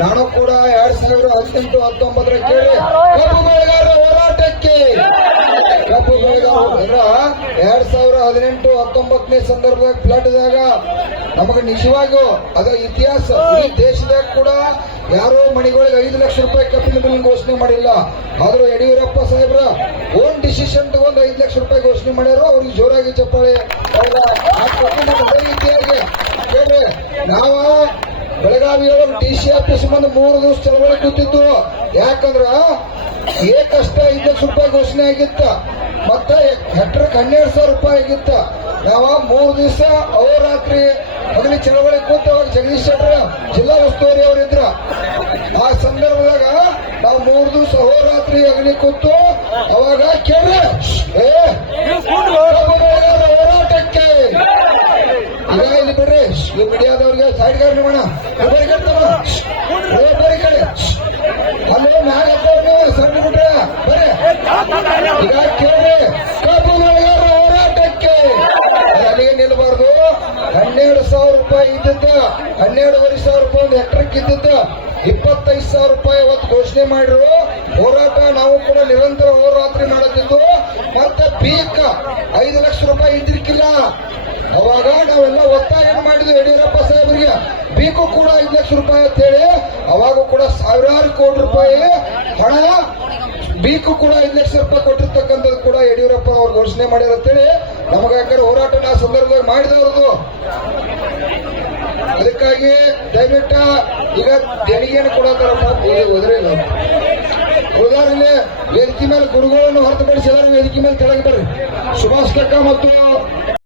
ನಾನು ಕೂಡ 2018-19 ಕೇಳಿ ಕಬ್ಬು ಬೆಳೆಗಾರರ ಹೋರಾಟಕ್ಕೆ, ಕಬ್ಬು ಬೆಳೆಗಾರ 2018-19 ಸಂದರ್ಭದಾಗ ಫ್ಲಡ್ದಾಗ ನಮಗೆ ನಿಜವಾಗಿಯೂ ಅದರ ಇತಿಹಾಸ. ಈ ದೇಶದಾಗ ಕೂಡ ಯಾರೋ ಮಣಿಗಳಿಗೆ 5 ಲಕ್ಷ ರೂಪಾಯಿ ಕಬ್ಬಿನ ಬಿಲ್ ಘೋಷಣೆ ಮಾಡಿಲ್ಲ. ಆದ್ರೂ ಯಡಿಯೂರಪ್ಪ ಸಾಹೇಬ್ರ ಓನ್ ಡಿಸಿಷನ್ ತಗೊಂಡು 5 ಲಕ್ಷ ರೂಪಾಯಿ ಘೋಷಣೆ ಮಾಡ್ಯಾರೋ, ಅವ್ರಿಗೆ ಜೋರಾಗಿ ಚಪ್ಪಾಳೆ. ಕೇಳ್ರಿ, ನಾವು ಬೆಳಗಾವಿಯೊಳಗೆ DC ಆಫೀಸ್ ಮುಂದೆ 3 ದಿವಸ ಚಳವಳಿ ಕೂತಿದ್ದು. ಯಾಕಂದ್ರ ಏಕಷ್ಟ 5 ಲಕ್ಷ ರೂಪಾಯಿ ಘೋಷಣೆ ಆಗಿತ್ತ, ಮತ್ತೆ ಹೆಕ್ಟರ್ಗೆ 12,000 ರೂಪಾಯಿ ಆಗಿತ್ತ. ನಾವ 3 ದಿವಸ ಅಹೋರಾತ್ರಿ ಹಗಲಿ ಚಳವಳಿ ಕೂತ. ಅವಾಗ ಜಗದೀಶ್ ಶೆಟ್ಟರ್ ಜಿಲ್ಲಾ ಉಸ್ತುವಾರಿ ಅವರಿದ್ರ. ಆ ಸಂದರ್ಭದಾಗ ನಾವು 3 ದಿವಸ ಅಹೋರಾತ್ರಿ ಹಗಲಿ ಕೂತು. ಅವಾಗ ಕೇಳ್ರಿ, ಹೋರಾಟಕ್ಕೆ ಈಗ ಇಲ್ಲಿ ಬಿಡ್ರಿ, ಈ ಮೀಡಿಯಾದವ್ರಿಗೆ ಸೈಡ್ ಗಾರ್ಡ್ ಮಾಡೋಣ. ಅಲ್ಲೇ ಮ್ಯಾಗ ಸಣ್ಣ ಬಿಟ್ರೆ ಬರೀ ಈಗ ಕೇಳ್ರಿ, ಕಬ್ಬು ಬೆಳೆಗಾರರ ಹೋರಾಟಕ್ಕೆ ಅಲ್ಲಿಗೆ ನಿಲ್ಬಾರ್ದು. 12,000 ರೂಪಾಯಿ ಇದ್ದಿದ್ದ, 12,500 ರೂಪಾಯಿ ಒಂದು ಹೆಕ್ಟರ್ಗೆ ಇದ್ದಿದ್ದ 25,000 ರೂಪಾಯಿ ಅವತ್ತು ಘೋಷಣೆ ಮಾಡಿರು. ಹೋರಾಟ ನಾವು ಕೂಡ ನಿರಂತರ ಹೋರಾತ್ರಿ ಮಾಡುತ್ತಿದ್ದು. ಮತ್ತೆ ಪೀಕ್ 5 ಲಕ್ಷ ರೂಪಾಯಿ ಇದ್ದಿರ್ಕಿಲ್ಲ. ಅವಾಗ ನಾವೆಲ್ಲ ಒತ್ತಾಯ ಮಾಡಿದ್ವಿ ಯಡಿಯೂರಪ್ಪ ಸಾಹೇಬರಿಗೆ, ಪೀಕು ಕೂಡ 5 ಲಕ್ಷ ರೂಪಾಯಿ ಅಂತ ಹೇಳಿ. ಅವಾಗ ಕೂಡ ಸಾವಿರಾರು ಕೋಟಿ ರೂಪಾಯಿ ಹಣ ಬೀಕು ಕೂಡ 5 ಲಕ್ಷ ರೂಪಾಯಿ ಕೊಟ್ಟಿರ್ತಕ್ಕಂಥದ್ದು ಕೂಡ ಯಡಿಯೂರಪ್ಪ ಅವ್ರು ಘೋಷಣೆ ಮಾಡ್ಯಾರ ಅಂತೇಳಿ ನಮಗ ಯಾಕಂದ್ರೆ ಹೋರಾಟ ಆ ಸಂದರ್ಭದಲ್ಲಿ ಮಾಡಿದವ್ರದು. ಅದಕ್ಕಾಗಿ ದಯವಿಟ್ಟು ಈಗ ದೇಣಿಗೆಯನ್ನು ಕೊಡೋದಾರಪ್ಪ, ಹೋದ್ರೆ ಇಲ್ಲ ಉದಾಹರಣೆ ವೇದಿಕೆ ಮೇಲೆ ಗುರುಗಳನ್ನು ಹೊರತುಪಡಿಸಿ ಎಲ್ಲರೂ ವೇದಿಕೆ ಮೇಲೆ ಕೆಳಗೆ ಬರ್ರಿ. ಸುಭಾಷ್ ಕಕ್ಕ ಮತ್ತು